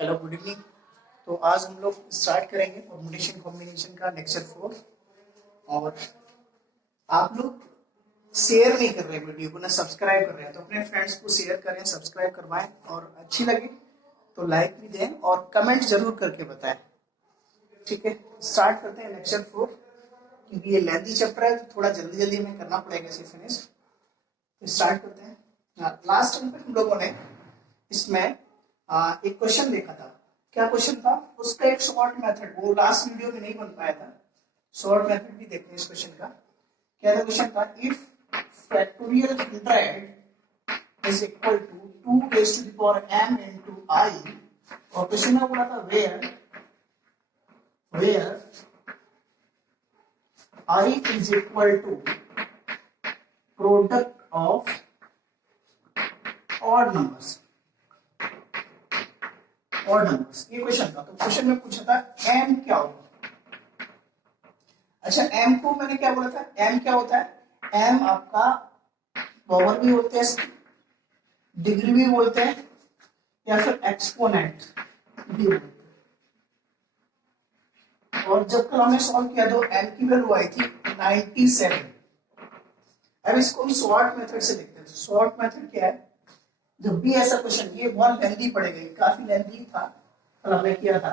Hello good evening. तो आज हम लोग स्टार्ट करेंगे परमुटेशन कॉम्बिनेशन का लेक्चर 4। और आप लोग शेयर नहीं कर रहे वीडियो को, ना सब्सक्राइब कर रहे हैं, तो अपने फ्रेंड्स को शेयर करें, सब्सक्राइब करवाएं और अच्छी लगे तो लाइक भी दें और कमेंट जरूर करके बताएं। ठीक है, स्टार्ट करते हैं लेक्चर 4। क्योंकि ये लेंथी चैप्टर है तो थोड़ा जल्दी जल्दी हमें करना पड़ेगा इसे फिनिश। तो स्टार्ट करते हैं। लास्ट टाइम पे हम लोगों ने इसमें एक क्वेश्चन देखा था। क्या क्वेश्चन था? उसका एक शॉर्ट मेथड, वो लास्ट वीडियो में नहीं बन पाया था, शॉर्ट मेथड भी देखते हैं इस क्वेश्चन का। क्या था क्वेश्चन था? If factorial 100 is equal to 2 raise to the power m into i, और क्वेश्चन में बोला था where i is equal to product of odd numbers. ये क्वेश्चन था। तो क्वेश्चन में पूछा था m क्या होगा। अच्छा, m को मैंने क्या बोला था? m क्या होता है? m आपका पावर भी बोलते हैं, डिग्री भी बोलते हैं, या फिर एक्सपोनेंट भी बोलते हैं। और जब कल हमने सॉल्व किया तो m की वैल्यू आई थी 97। अब इसको हम शॉर्ट मेथड से देखते हैं। शॉर्ट मेथड क्या है? जब भी ऐसा क्वेश्चन, ये बहुत लेंथी पड़ेगा, काफी लेंथी था, कल हमने किया था।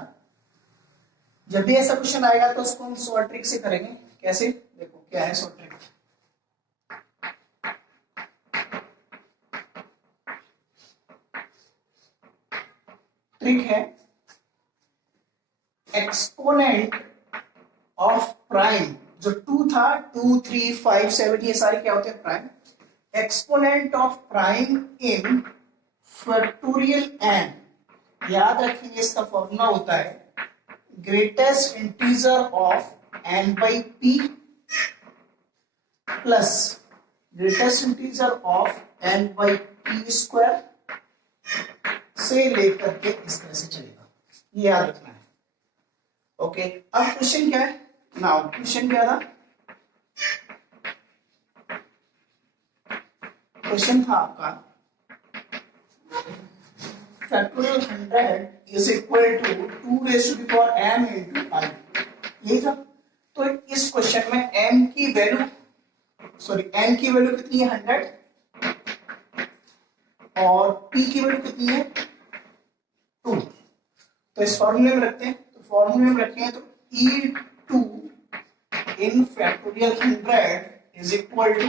जब भी ऐसा क्वेश्चन आएगा तो उसको हम शॉर्ट ट्रिक से करेंगे। कैसे? देखो क्या है शॉर्ट ट्रिक। ट्रिक है एक्सपोनेंट ऑफ प्राइम। जो 2 था, 2, 3, 5, 7, ये सारे क्या होते हैं? Prime. Exponent of prime in factorial n। याद रखिए इसका फॉर्मूला होता है greatest integer of n by p plus greatest integer of n by p square से लेकर के इस तरह से चलेगा। ये याद रखना है। ओके, अब क्वेश्चन क्या है? नाउ क्वेश्चन क्या था? क्वेश्चन था आपका factorial 100 is equal to 2 raise to the power m into i। यही था। तो इस क्वेश्चन में m की वैल्यू कितनी है? 100। और p की वैल्यू कितनी है? 2। तो इस फॉर्मूले में रखते हैं। तो फॉर्मूले में रखें तो e2 in factorial 100 is equal to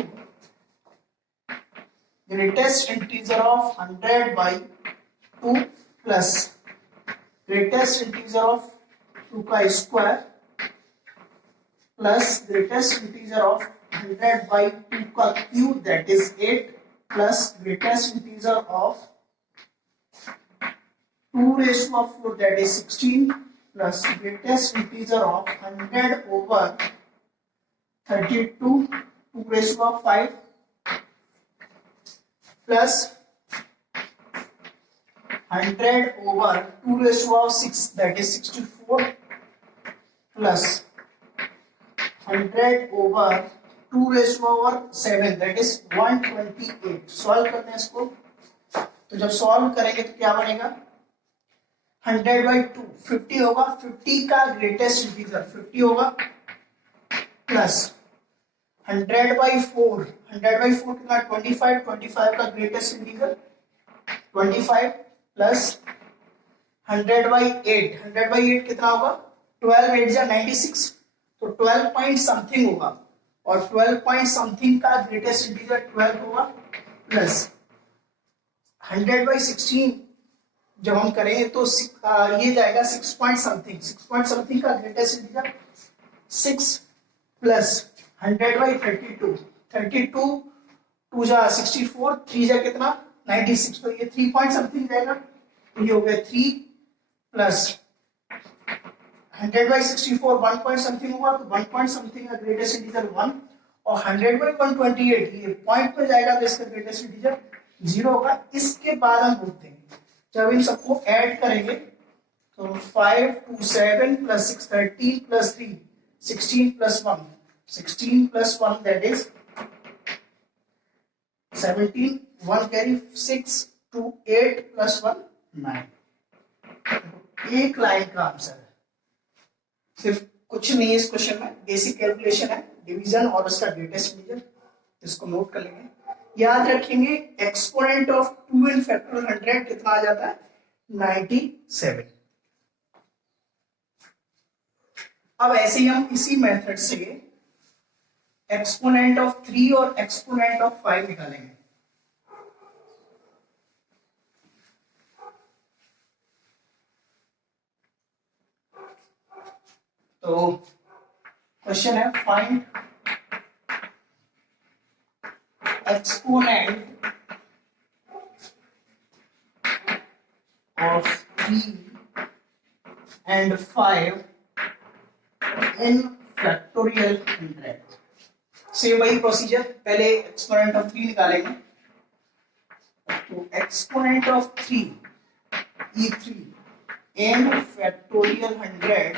greatest integer of 100 by 2 plus greatest integer of 2 का square plus greatest integer of 100 by 2 का cube that is 8 plus greatest integer of 2 raised to 4 that is 16 plus greatest integer of 100 over 32 2 raised to 5 plus 100 over 2 raised to 6 that is 64 plus 100 over 2 raised to 7 that is 128। Solve करते हैं इसको। तो जब solve करेंगे तो क्या बनेगा? 100 by 2 50 होगा, 50 का ग्रेटेस्ट इंटीजर 50 होगा, प्लस 100 बाई 4 कितना? 25 25 का ग्रेटेस्ट इंटीजर 25 प्लस 100 बाई 8 कितना होगा? 12 8 जा 96, तो 12 पॉइंट समथिंग होगा, और 12 पॉइंट समथिंग का ग्रेटेस्ट इंटीजर 12 होगा, प्लस 100 बाई 16 जब हम करें तो ये जाएगा 6 पॉइंट समथिंग का ग्रेटेस्ट इंटीजर 6 प्लस 100 बाई 32 2 जा 64 3 जा कितना? 96, तो ये 3 पॉइंट समथिंग जाएगा, तो ये हो गया 3 प्लस 100 बाई 64 1 पॉइंट समथिंग होगा, तो 1 पॉइंट समथिंग का ग्रेटेस्ट इंटीजर 1, और 100 बाई 128 ये पॉइंट पे जाएगा तो इसका ग्रेटेस्ट इंटीजर 0 होगा। इसके बाद हम बोलते हैं जब इन सबको ऐड करेंगे तो 5 2 7 plus 6 13 plus 3 16 plus 1 that is 17 1 carry 6 2 8 plus 1 9। एक लाइन का आंसर है, सिर्फ कुछ नहीं है इस क्वेश्चन में, बेसिक कैलकुलेशन है, डिवीजन और उसका ग्रेटेस्ट डिवीजन, इसको नोट कर लेंगे। याद रखेंगे एक्सपोनेंट ऑफ 2 इन फैक्टोरियल 100 कितना आ जाता है 97। अब ऐसे ही हम इसी मेथड से एक्सपोनेंट ऑफ 3 और एक्सपोनेंट ऑफ 5 निकालेंगे। तो क्वेश्चन है find exponent of 3 and 5 in factorial 100। से वही प्रोसीजर, पहले एक्सपोनेंट ऑफ 3 निकालेंगे, तो exponent of 3 E3 in factorial 100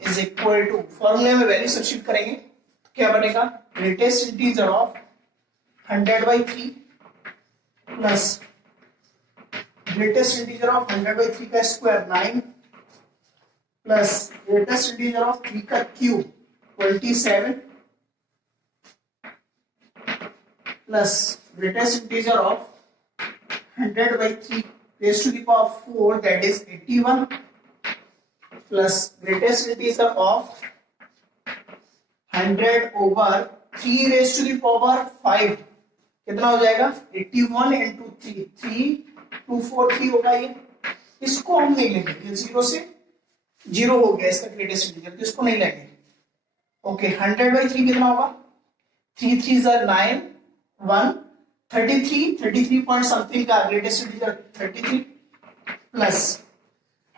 is equal to, फॉर्मूले में वैल्यू सब्स्टिट्यूट करेंगे तो क्या बनेगा, greatest integer of 100/3 plus greatest integer of 100/3 का square 9 plus greatest integer of 3 का cube 27 plus greatest integer of 100/3 raised to the power 4 that is 81 plus greatest integer of 100/3 raised to the power 5 कितना हो जाएगा 81 into 3 3243 होगा ये, इसको हम नहीं लेंगे, ये 0 से 0 हो गया इसका ग्रेटेस्ट इंटीजर, तो इसको नहीं लेंगे। ओके 100/3 कितना होगा 3 3 9 1 33 पॉइंट समथिंग का ग्रेटेस्ट इंटीजर 33 प्लस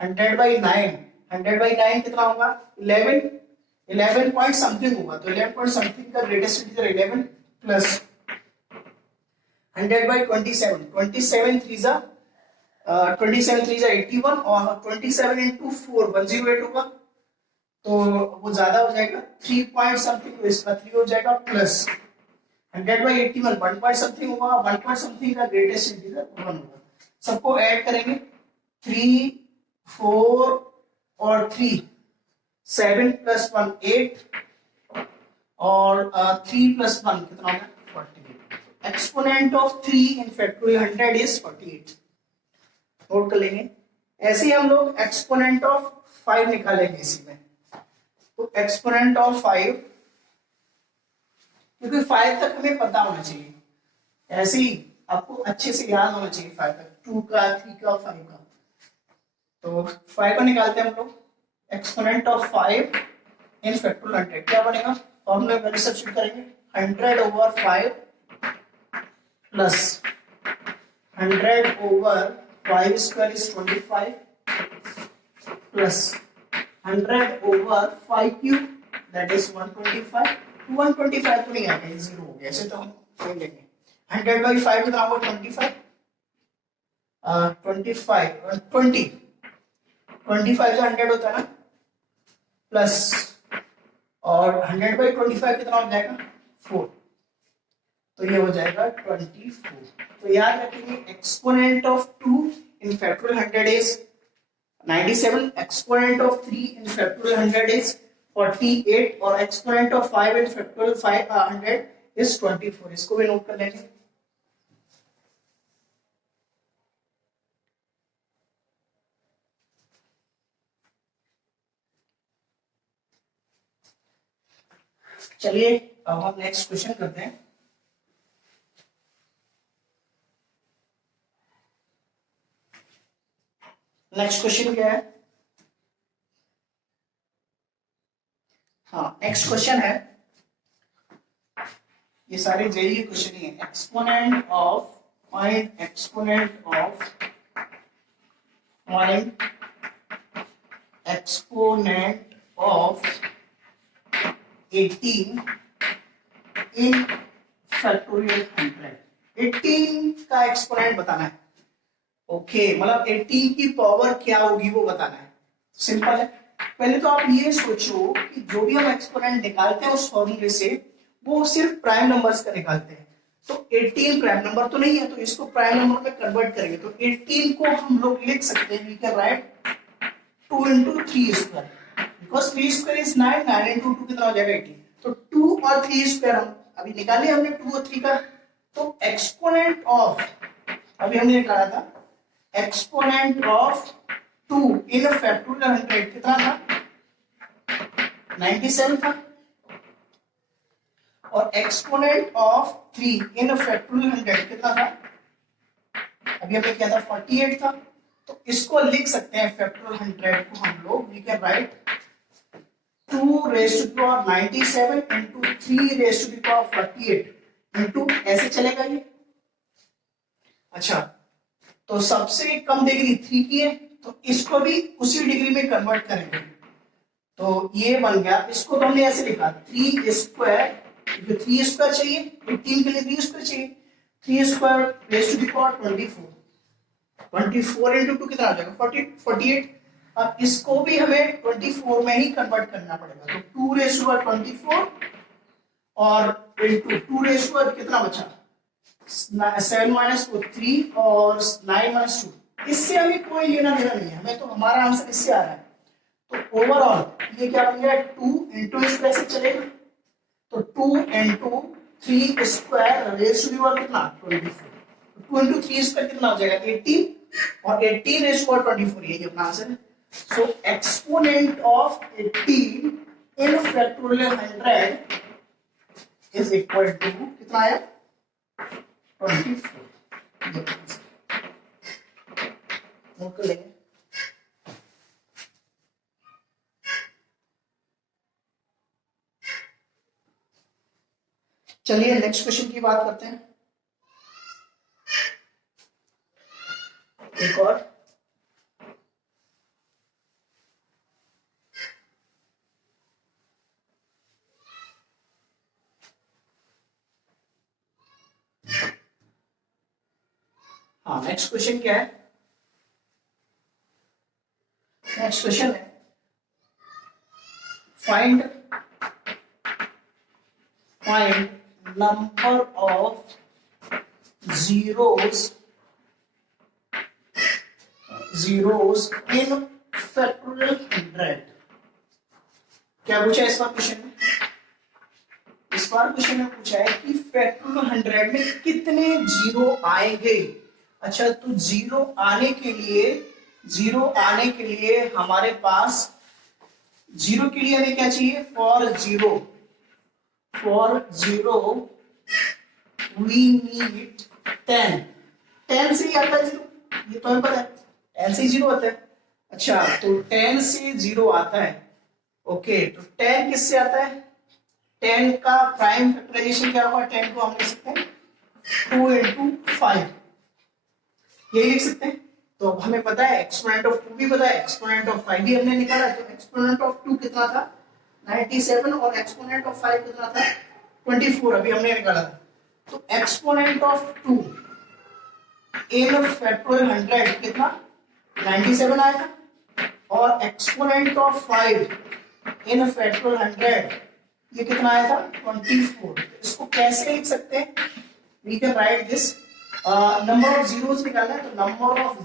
100/9 कितना होगा 11 पॉइंट समथिंग होगा, तो 11 पॉइंट समथिंग का ग्रेटेस्ट इंटीजर 11 प्लस 100/27 27 3 जा 81 और 27 into 4 108 होगा, तो वो ज्यादा हो जाएगा 3 पॉइंट समथिंग, तो इसका 3 हो जाएगा प्लस 100/81 1 पॉइंट समथिंग होगा, 1 पॉइंट समथिंग का ग्रेटेस्ट इंटीजर 1 होगा। सबको ऐड करेंगे 3 4 और 3 7 + 1 8 और 3 + 1 कितना होगा 48। Exponent of 3 in factorial 100 is 48, note कर लेंगे। ऐसे ही हम लोग एक्सपोनेंट ऑफ 5 निकालेंगे इसी में, तो एक्सपोनेंट ऑफ 5, क्योंकि 5 तक हमें पता होना चाहिए, ऐसे ही आपको अच्छे से याद होना चाहिए 5 तक, 2 का 3 का 5 का, तो 5 को निकालते हैं हम लोग। एक्सपोनेंट ऑफ 5 इन फैक्टोरियल 100 क्या बनेगा, फॉर्मूला में सब्स्टिट्यूट करेंगे 100/5 plus 100/5 square is 25 plus 100/5 cube that is 125 125 तो नहीं आएगा, 0 हो गया, ऐसे तो हम ले लेंगे। 100/5 कितना होगा 25 25 जो 100 होता है ना, प्लस और 100/25 कितना हो जाएगा 4, तो ये हो जाएगा 24। तो याद रखेंगे exponent of 2 in factorial 100 is 97, exponent of 3 in factorial 100 is 48 और exponent of 5 in factorial 100 is 24, इसको भी नोट कर लेंगे। चलिए अब हम नेक्स्ट क्वेश्चन करते हैं। नेक्स्ट क्वेश्चन क्या है, हाँ नेक्स्ट क्वेश्चन है, ये सारे जेई क्वेश्चन ही है। Exponent of find exponent of 18 in factorial 100। 18 का एक्सपोनेंट बताना है, ओके मतलब 18 की पावर क्या होगी वो बताना है। सिंपल है, पहले तो आप ये सोचो कि जो भी हम एक्सपोनेंट निकालते हैं उस फॉर्मूले से वो सिर्फ प्राइम नंबर्स का निकालते हैं, तो 18 प्राइम नंबर तो नहीं है, तो इसको प्राइम नंबर में कन्वर्ट करेंगे, तो 18 को हम लोग लिख सकते हैं, we can write 2 into 3 square, because 3 square is 9, 9 into 2 कितना हो जाएगा 18। तो 2 और 3 स्क्वायर हम अभी निकाले हमने 2 और 3 का। तो एक्सपोनेंट ऑफ, अभी हमने निकाला था एक्सपोनेंट ऑफ 2 इन फैक्टोरियल 100 कितना था 97 था, और एक्सपोनेंट ऑफ 3 इन फैक्टोरियल 100 कितना था, अभी हमने किया था 48 था। तो इसको लिख सकते हैं फैक्टोरियल 100 को हम लोग, we can write 2 raise to the power 97 into 3 raise to the power 48 into ऐसे चलेगा ये। अच्छा, तो सबसे कम डिग्री 3 की है, तो इसको भी उसी डिग्री में कन्वर्ट करेंगे। तो ये बन गया, इसको तो हमने ऐसे लिखा 3 स्क्वायर, 3 स्क्वायर चाहिए, 18 के लिए 3 स्क्वायर चाहिए, 3 square raise to the power 24, 24 into 2 कितना आ जाएगा 48। अब इसको भी हमें 24 में ही कन्वर्ट करना पड़ेगा। तो 2 रेज़ टू पावर 24 और इंटू 2 रेज़ टू पावर कितना बचा 7 माइनस 3 और 9 माइनस 2, इससे हमें कोई लेना देना नहीं है, हमें तो हमारा आंसर इससे आ रहा है। तो ओवरऑल ये क्या बन गया 2 इंटू इस तरह से चलेगा, तो 2 into 3 square raise to the power कितना 24, 2 इंटू 3 स्क्वायर कितना हो जाएगा 18, और 18 रेज़ टू पावर 24 यही अपना आंसर है। So exponent of 18 in factorial 100 is equal to कितना आया 24। नोट कर लेंगे। चलिए नेक्स्ट क्वेश्चन की बात करते हैं। एक और, हाँ नेक्स्ट क्वेश्चन क्या है, नेक्स्ट क्वेश्चन है find number of zeros in factorial 100। क्या पूछा इस बार क्वेश्चन में, इस बार क्वेश्चन में पूछा है कि फैक्टोरियल 100 में कितने जीरो आएंगे। अच्छा, तो जीरो आने के लिए हमारे पास, जीरो के लिए हमें क्या चाहिए, फॉर जीरो वी नीड 10। 10 से ही आता है जीरो, ये तो हमें पता है 10 से जीरो आता है। अच्छा, तो 10 से जीरो आता है, ओके, तो 10 किससे आता है, 10 का प्राइम फैक्टराइजेशन क्या होगा, 10 को हम लिख सकते हैं 2 इंटू 5, यही लिख सकते हैं। तो हमें पता है एक्सपोनेंट ऑफ 2 भी पता है, एक्सपोनेंट ऑफ 5 भी हमने निकाला है। तो एक्सपोनेंट ऑफ 2 कितना था 97 और एक्सपोनेंट ऑफ 5 कितना था 24, अभी हमने निकाला था। तो एक्सपोनेंट ऑफ 2 इन फैक्टोरियल 100 कितना 97 आया था, और एक्सपोनेंट ऑफ 5 इन फैक्टोरियल 100 ये कितना आया था 24। इसको कैसे लिख सकते हैं, we can write this, number of zeros निकालना है, तो number of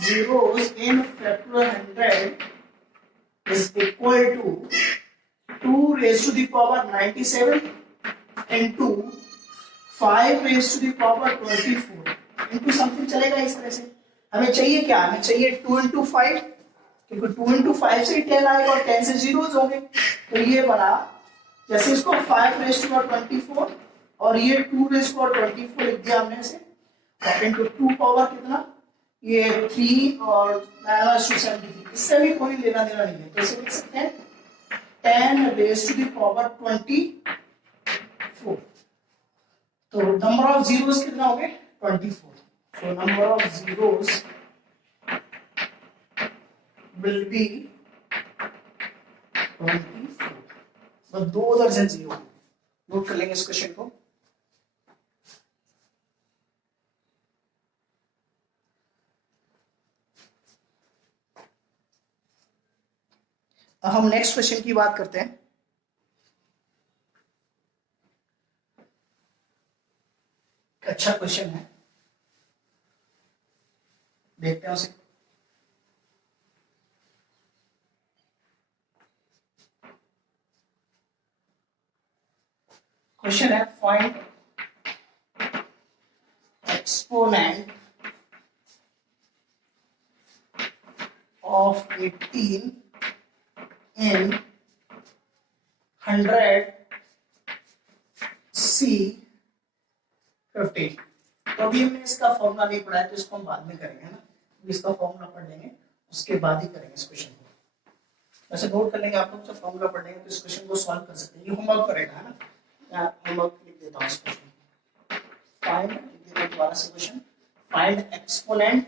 zeros in factorial 100 is equal to 2 raise to the power 97 into 5 raise to the power 24 into something चलेगा इस तरह से। हमें चाहिए क्या, हमें चाहिए 2 इंटू 5, क्योंकि 2 इंटू 5 से 10 आएगा और 10 से जीरोस होंगे। तो ये बना, जैसे इसको 5 रेज़ टू पावर 24 और ये 2 रेज़ टू पावर 24 लिख दिया हमने इसे, और इनटू 2 पावर कितना, ये 3 और 9/73, इससे भी कोई लेना देना नहीं है। तो इसे लिख सकते हैं 10 रेज़ टू द पावर 24। तो नंबर ऑफ जीरोस कितना हो गए 24। तो number of zeros will be 24। तो 2 दर्जन जीरो। नोट कर लेंगे इस क्वेश्चन को। अब हम नेक्स्ट क्वेश्चन की बात करते हैं। अच्छा क्वेश्चन है, देखते हैं उसे। क्वेश्चन है find exponent of 18 in 100 C 50। तो अभी हमने इसका फॉर्मूला नहीं पढ़ा है, तो इसको हम बाद में करेंगे ना। इसका फॉर्मूला पढ़ लेंगे, उसके बाद ही करेंगे इस क्वेश्चन को। वैसे नोट कर लेंगे आप लोग, जब फॉर्मूला पढ़ लेंगे तो इस क्वेश्चन को सॉल्व कर सकते हैं। ये होमवर्क करेगा, है ना। मैं होमवर्क लिख देता हूँ इस क्वेश्चन। फाइंड, दोबारा से question, find exponent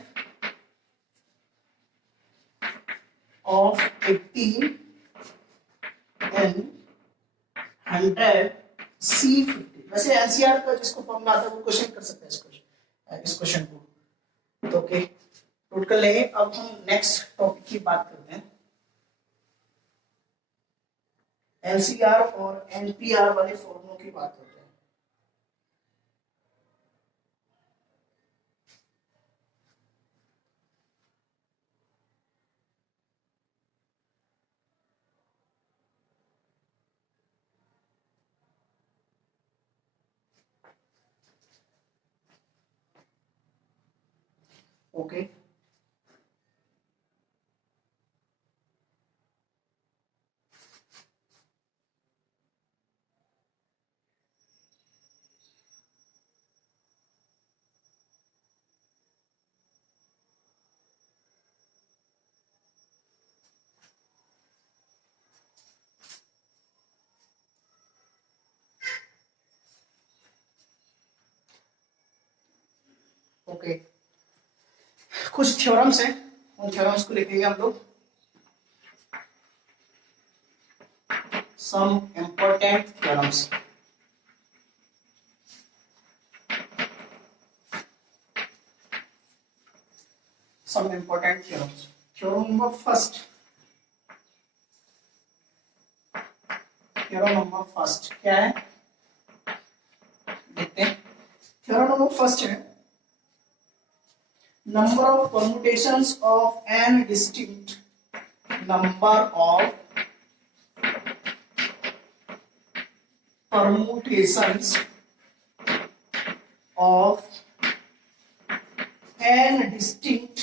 of 18 in 100 C50। वैसे एनसीआर का जिसको फॉर्मूला आता है वो क्वेश्चन कर सकते हैं इस क्वेश्चन को। तो ओके, नोट कर लेंगे। अब हम नेक्स्ट टॉपिक की बात करते हैं। एनसीआर और एनपीआर वाले फॉर्मूलों की बात करते हैं। ओके, ओके, कुछ थ्योरम्स हैं, उन थ्योरम्स को लिखेंगे हम लोग। Some important theorems. Some important theorems. Theorem number first. Theorem number first क्या है देखते हैं। Theorem number first है number of permutations of n distinct number of permutations of n distinct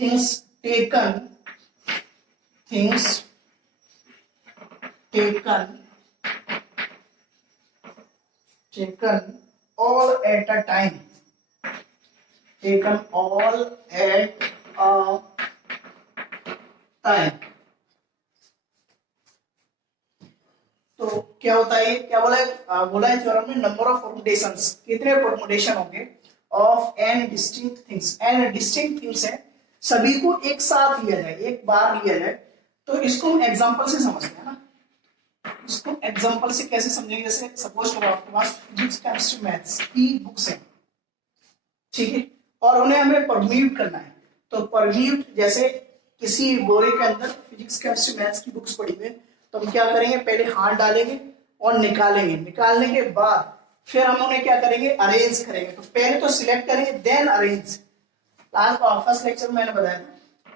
distinct things taken all at a time, taken all at a time। तो क्या होता है, क्या बोला है, बोला है थ्योरम में नंबर ऑफ परमुटेशंस, कितने परमुटेशन होंगे of n distinct things. N distinct things है, सभी को एक साथ लिया जाए, एक बार लिया जाए। तो इसको हम एग्जांपल से समझते हैं ना। इसको एग्जांपल से कैसे समझेंगे, जैसे सपोज करो आपके पास फिजिक्स केमिस्ट्री मैथ्स की बुक्स हैं, ठीक है, और उन्हें हमें परम्यूट करना है। तो परम्यूट, जैसे किसी बोरे के अंदर फिजिक्स केमिस्ट्री मैथ्स की बुक्स पड़ी हुई है, तो हम क्या करेंगे, पहले हाथ डालेंगे और निकालेंगे। निकालने के बाद फिर हम उन्हें क्या करेंगे, अरेंज करेंगे। तो पहले तो सिलेक्ट करेंगे then arrange. Last first lecture में मैंने बताया था।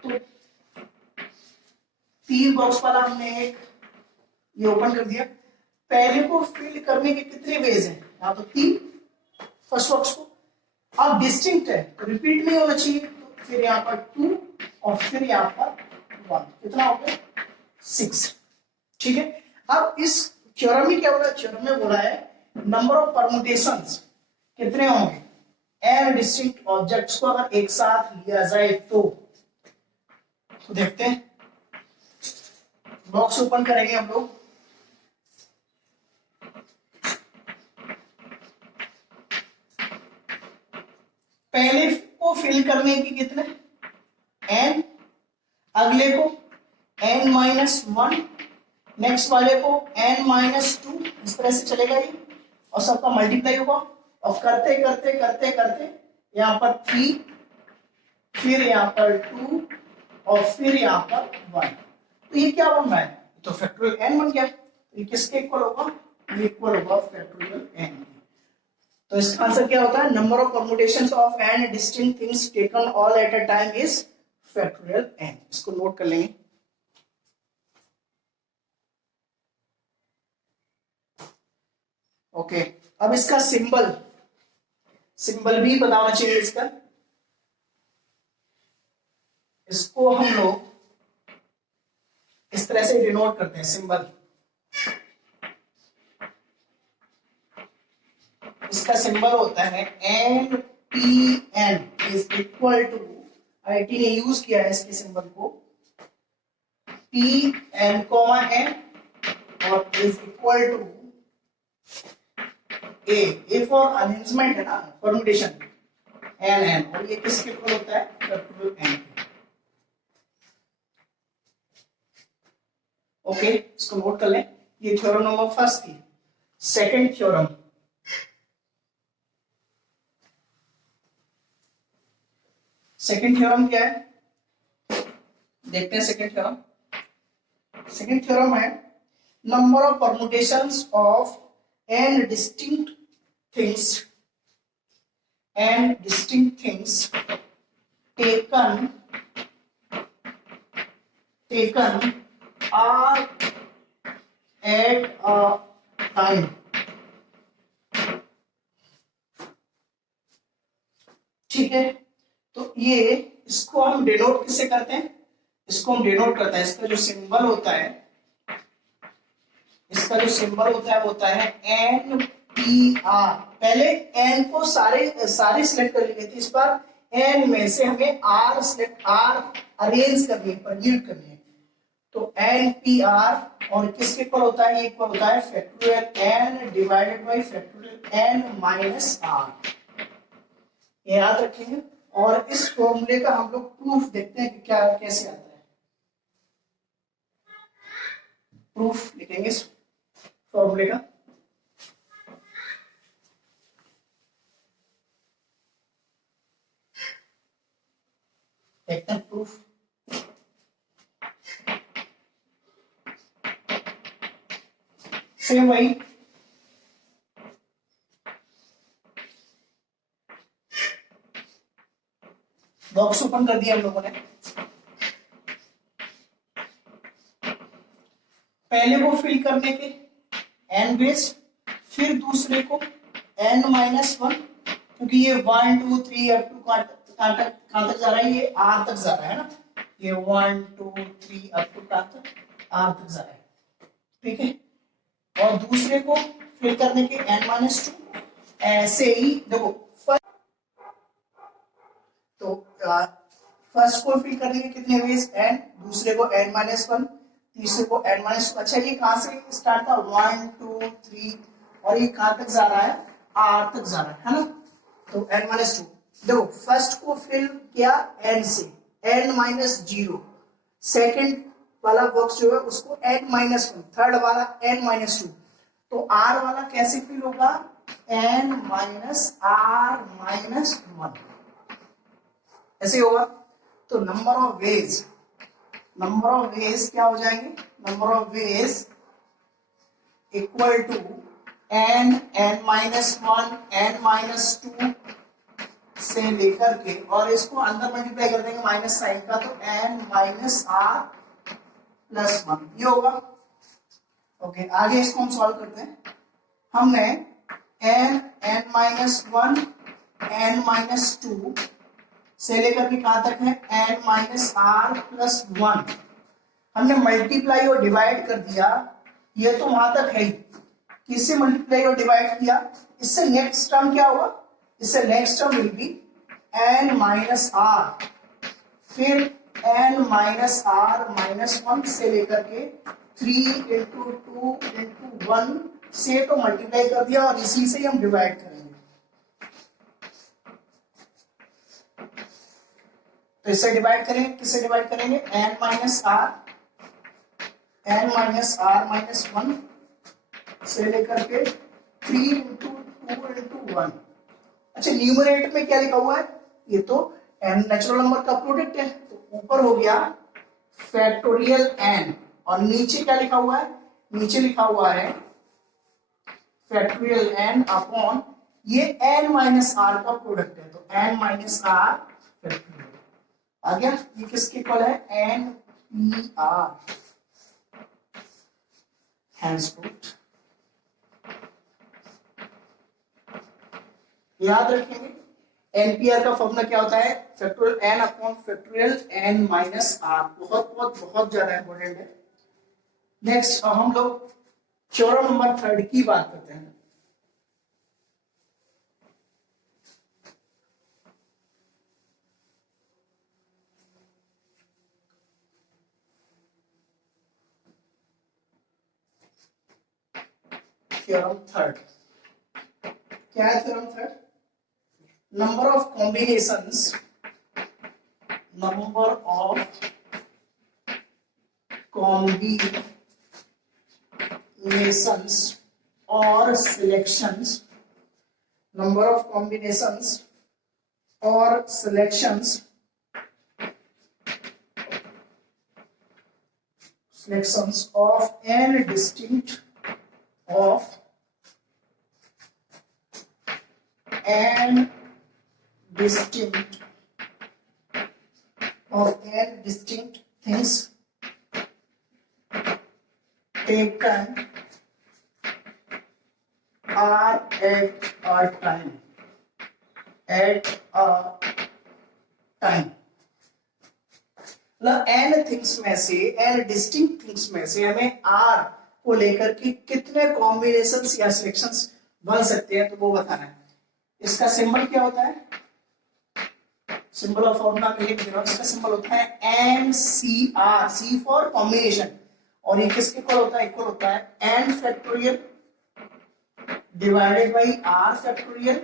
तो 3 बॉक्स वाला हमने एक ये ओपन कर दिया। पहले को फिल करने के कितने वेज हैं, यहाँ तो 3 फर्स्ट बॉक्स को। अब डिस्टिंक्ट है तो रिपीट नहीं होना चाहिए, तो फिर यहाँ पर 2 और फिर यहाँ पर 1, कितना हो गया 6, ठीक है। अब इस थ्योरम में क्या बोला, थ्योरम में बोला है नंबर ऑफ परमुटेशंस कितने होंगे एन डिस्टिंक्ट ऑब्जेक्ट्स को अगर एक साथ लिया जाए तो देखते हैं। बॉक्स ओपन करेंगे हम लोग। पहले को फिल करने की कितने n, अगले को n-1, नेक्स्ट वाले को n-2, इस तरह से चलेगा ये, और सबका मल्टीप्लाई होगा। और करते करते करते करते यहाँ पर 3, फिर यहाँ पर 2 और फिर यहाँ पर 1। तो ये क्या बन रहा है, तो फैक्टोरियल n बन गया। ये किसके इक्वल होगा? ये इक्वल होगा फैक्टोरियल n। तो इसका आंसर क्या होता है? Number of permutations of n distinct things taken all at a time is factorial n। इसको नोट कर लेंगे। ओके, अब इसका सिंबल भी पता होना चाहिए इसका। इसको हम लोग इस तरह से डिनोट करते हैं सिंबल। इसका सिंबल होता है NPN is equal to, IT ने यूज किया है इसके सिंबल को, PN, N और is equal to A for arrangement है ना, परम्यूटेशन, NN, और ये किसके इक्वल होता है? Factorial n। ओके, इसको नोट कर लें। ये थ्योरम नंबर फर्स्ट थी। सेकंड थ्योरम, क्या है? देखते हैं सेकंड थ्योरम है number of permutations of n distinct things taken are at a time। ठीक है, तो ये इसको हम डिनोट किससे करते हैं? इसको हम डिनोट करते हैं, इसका जो सिंबल होता है होता है NPR। पहले n को सारे सिलेक्ट कर लिए थे, इस बार n में से हमें R अरेंज करनी है, परम्यूट करनी है। तो NPR और किसके इक्वल होता है? ये इक्वल होता है factorial n divided by factorial n minus r। ये याद रखेंगे। और इस फॉर्मूले का हम लोग प्रूफ देखते हैं कि क्या कैसे आता है। प्रूफ लिखेंगे इस फॉर्मूले का। देखते हैं प्रूफ। सेम वही, बॉक्स ओपन कर दिया हम लोगों ने। पहले को फिल करने के n बेस, फिर दूसरे को n माइनस 1, क्योंकि ये 1 2 3 अप टू कहां तक जा रहा है? ये r तक जा रहा है ना, ये 1 2 3 अप टू r तक जा रहा है। ठीक है, और दूसरे को फिल करने के n माइनस 2, ऐसे ही देखो। तो फर्स्ट को फिल करने के कितने वेज? n, दूसरे को n माइनस 1, तीसरे को n माइनस 2। अच्छा, ये कहां से स्टार्ट था? 1 2 3, और ये कहां तक जा रहा है? r तक जा रहा है ना। तो n माइनस 2, देखो फर्स्ट को फिल किया n से, n माइनस 0। सेकेंड वाला बॉक्स जो है उसको n माइनस 1, थर्ड वाला n माइनस 2। तो r वाला कैसे फिल होगा? n माइनस r माइनस 1, ऐसे होगा। तो नंबर ऑफ वेज क्या हो जाएंगे? Number of ways equal to n minus 1, n minus 2 से लेकर के, और इसको अंदर मल्टीप्लाई कर देंगे माइनस साइन का, तो n माइनस r प्लस 1, ये होगा। ओके, आगे इसको हम सॉल्व करते हैं। हमने n माइनस 1, n माइनस 2 से लेकर के कहां तक है? n minus r plus 1। हमने मल्टीप्लाई और डिवाइड कर दिया, ये तो वहां तक है ही। किससे मल्टीप्लाई और डिवाइड किया? इससे नेक्स्ट टर्म क्या होगा? इससे next term will be n minus r, फिर n माइनस r माइनस 1 से लेकर के 3 इंटू 2 इंटू 1 से तो मल्टीप्लाई कर दिया, और इसी से हम डिवाइड करेंगे। तो इससे डिवाइड करेंगे, किससे डिवाइड करेंगे? n माइनस r माइनस 1 से लेकर के 3 इंटू 2 इंटू 1। अच्छा, न्यूमरेटर में क्या लिखा हुआ है? ये तो n नेचुरल नंबर का प्रोडक्ट है, तो ऊपर हो गया फैक्टोरियल n, और नीचे क्या लिखा हुआ है, नीचे लिखा हुआ है फैक्टोरियल n अपॉन ये n माइनस आर का प्रोडक्ट है, तो n माइनस आर फैक्टोरियल आ गया। ये किसके इक्वल है, n p r हैंसपुट। याद रखेंगे एनपीआर का फॉर्मूला क्या होता है, factorial n upon factorial n minus r. बहुत बहुत बहुत ज्यादा इंपॉर्टेंट है। नेक्स्ट हम लोग थ्योरम नंबर 3 की बात करते हैं। थ्योरम 3 क्या है, theorem 3 number of combinations, number of combinations or selections, number of combinations or selections of n distinct things taken are at a time मतलब n थिंग्स में से, n डिस्टिंक्ट थिंग्स में से हमें r को लेकर के कितने कॉम्बिनेशंस या सिलेक्शंस बन सकते हैं, तो वो बताना है। इसका सिंबल क्या होता है, सिंबल ऑफ फॉर्मूला में लिख दे रहा हूं, इसका सिंबल होता है NCR, C फॉर कॉम्बिनेशन। और ये किसके इक्वल होता है, इक्वल होता है n factorial divided by r factorial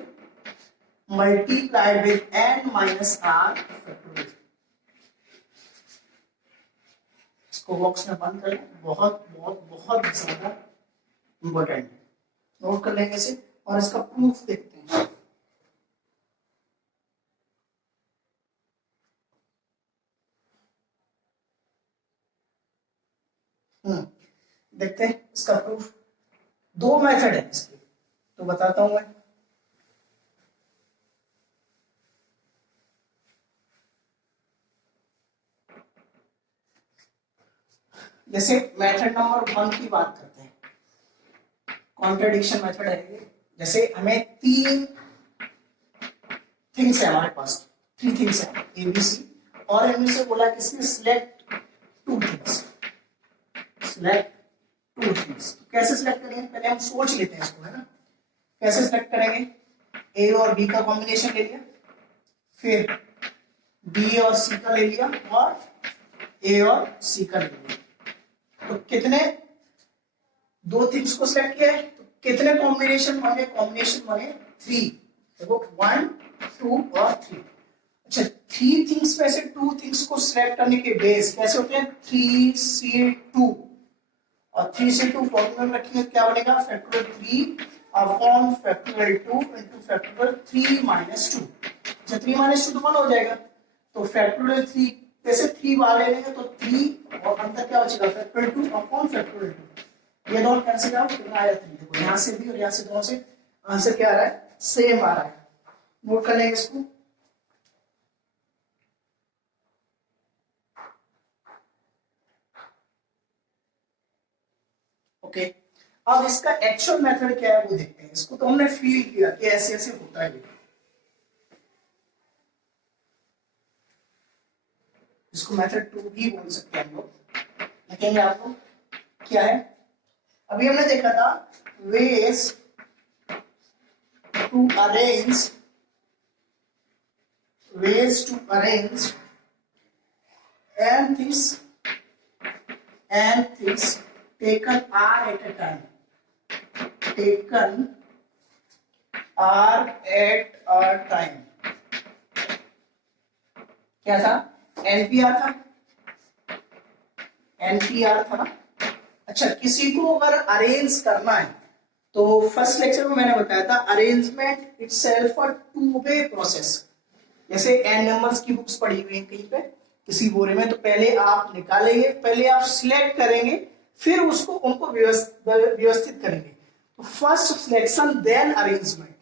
multiplied with n minus r factorial. इसको बॉक्स में बंद कर लें, बहुत बहुत बहुत ज्यादा इंपॉर्टेंट है, नोट कर लेंगे इसे और इसका प्रूफ देखते हैं। देखते हैं इसका प्रूफ। दो मेथड है इसके, तो बताता हूं मैं। जैसे मेथड नंबर 1 की बात करते हैं, कॉन्ट्रडिक्शन मेथड है ये। जैसे हमें 3 थिंग्स है हमारे पास, 3 थिंग्स है ABC, और इनमें से बोला किसने, सिलेक्ट 2 थिंग्स, सिलेक्ट 2 थिंग्स। कैसे सिलेक्ट करेंगे, पहले हम सोच लेते हैं इसको, है ना। कैसे सिलेक्ट करेंगे, A और B का कॉम्बिनेशन ले लिया, फिर B और C का ले लिया, और A और C का ले लिया। तो कितने, 2 थिंग्स को सिलेक्ट किया है, तो कितने कॉम्बिनेशन बने, कॉम्बिनेशन बने 3। देखो 1 2 और 3। अच्छा, 3 थिंग्स में से 2 थिंग्स को सिलेक्ट करने के बेस कैसे होते हैं, 3C2, और 3C2 फॉर्मूला में रखेंगे, क्या बनेगा, factorial 3 upon factorial 2 into factorial 3 minus 2। जब 3 माइनस 2 तो 1 हो जाएगा, तो फैक्टोरियल 3 जैसे 3 बार ले लेंगे तो 3 और अंदर क्या बचेगा, फैक्टोरियल 2 अपॉन फैक्टोरियल 2। ये दोनों कैंसिल आउट, कितना आया 3। देखो यहां से भी और यहां से दोनों से आंसर क्या आ रहा है, सेम आ रहा है। नोट कर लेंगे इसको। ओके, अब इसका एक्चुअल मेथड क्या है वो देखते हैं। इसको तो हमने फील किया कि ऐसे ऐसे होता है, इसको मेथड 2 भी बोल सकते हैं हम लोग। देखेंगे आप लोग क्या है। अभी हमने देखा था ways to arrange and things taken are at a time, क्या था, एनपीआर था। अच्छा, किसी को अगर अरेंज करना है तो फर्स्ट लेक्चर में मैंने बताया था arrangement itself a 2 way process. जैसे एन नंबर्स की बुक्स पढ़ी हुई हैं कहीं पे, किसी बोरे में, तो पहले आप निकालेंगे, पहले आप सिलेक्ट करेंगे, फिर उनको व्यवस्थित करेंगे। तो first selection then arrangement,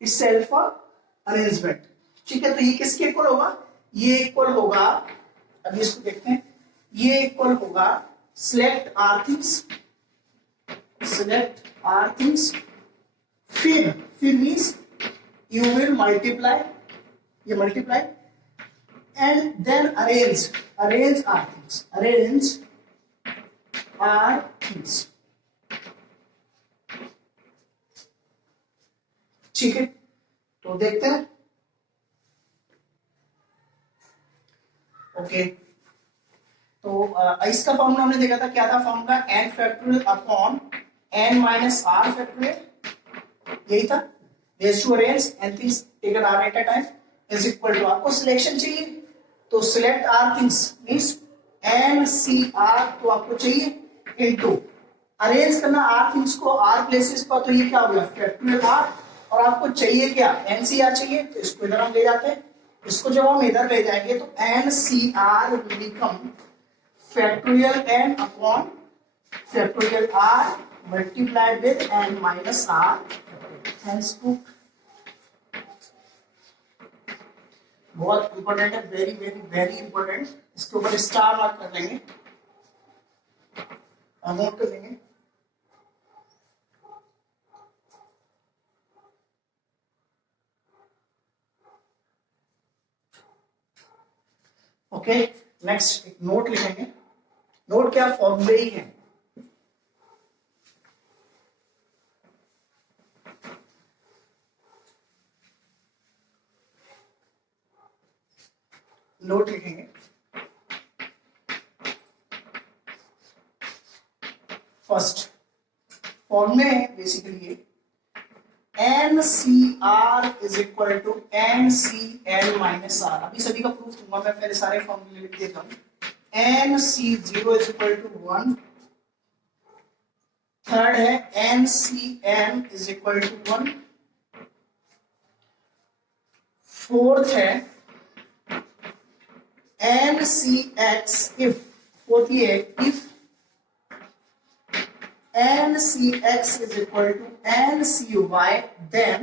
itself arrangement. ठीक है, तो ये किसके इक्वल होगा? ये इक्वल होगा, अभी इसको देखते हैं, ये इक्वल होगा select r things, select r things, फिर मीन्स यू विल मल्टीप्लाई, ये multiply, and then arrange r things, arrange r things. ठीक है, तो देखते हैं। ओके, तो इसका फॉर्मूला हमने देखा था, क्या था formula? n factorial upon n minus r factorial, यही था। Ways to arrange n things taken r at a time is equal to, आपको सिलेक्शन चाहिए तो select r things means n c r, तो आपको चाहिए इनटू अरेंज करना r things को r प्लेसेस पर, तो ये क्या हो गया? फैक्टोरियल r, और आपको चाहिए क्या? n c r चाहिए, तो इसको इधर हम ले जाते हैं। इसको जब हम इधर ले जाएंगे तो n c r will become factorial n upon factorial r multiplied with n minus r, hence put। बहुत इंपॉर्टेंट है, वेरी वेरी वेरी इंपॉर्टेंट। इसके ऊपर स्टार मार्क कर लेंगे, नोट कर लेंगे। ओके, नेक्स्ट एक नोट लिखेंगे। नोट क्या? फॉर्मूले ही है। नोट लिखेंगे, फर्स्ट फॉर्मूले है basically n c r is equal to n c l minus r. अभी सभी का प्रूफ दूंगा मैं, पहले सारे फॉर्मूले लिख देता हूं। N C zero is equal to 1, third है N C N is equal to 1, fourth है N C X if, fourth ये है if NCx is equal to NCy, then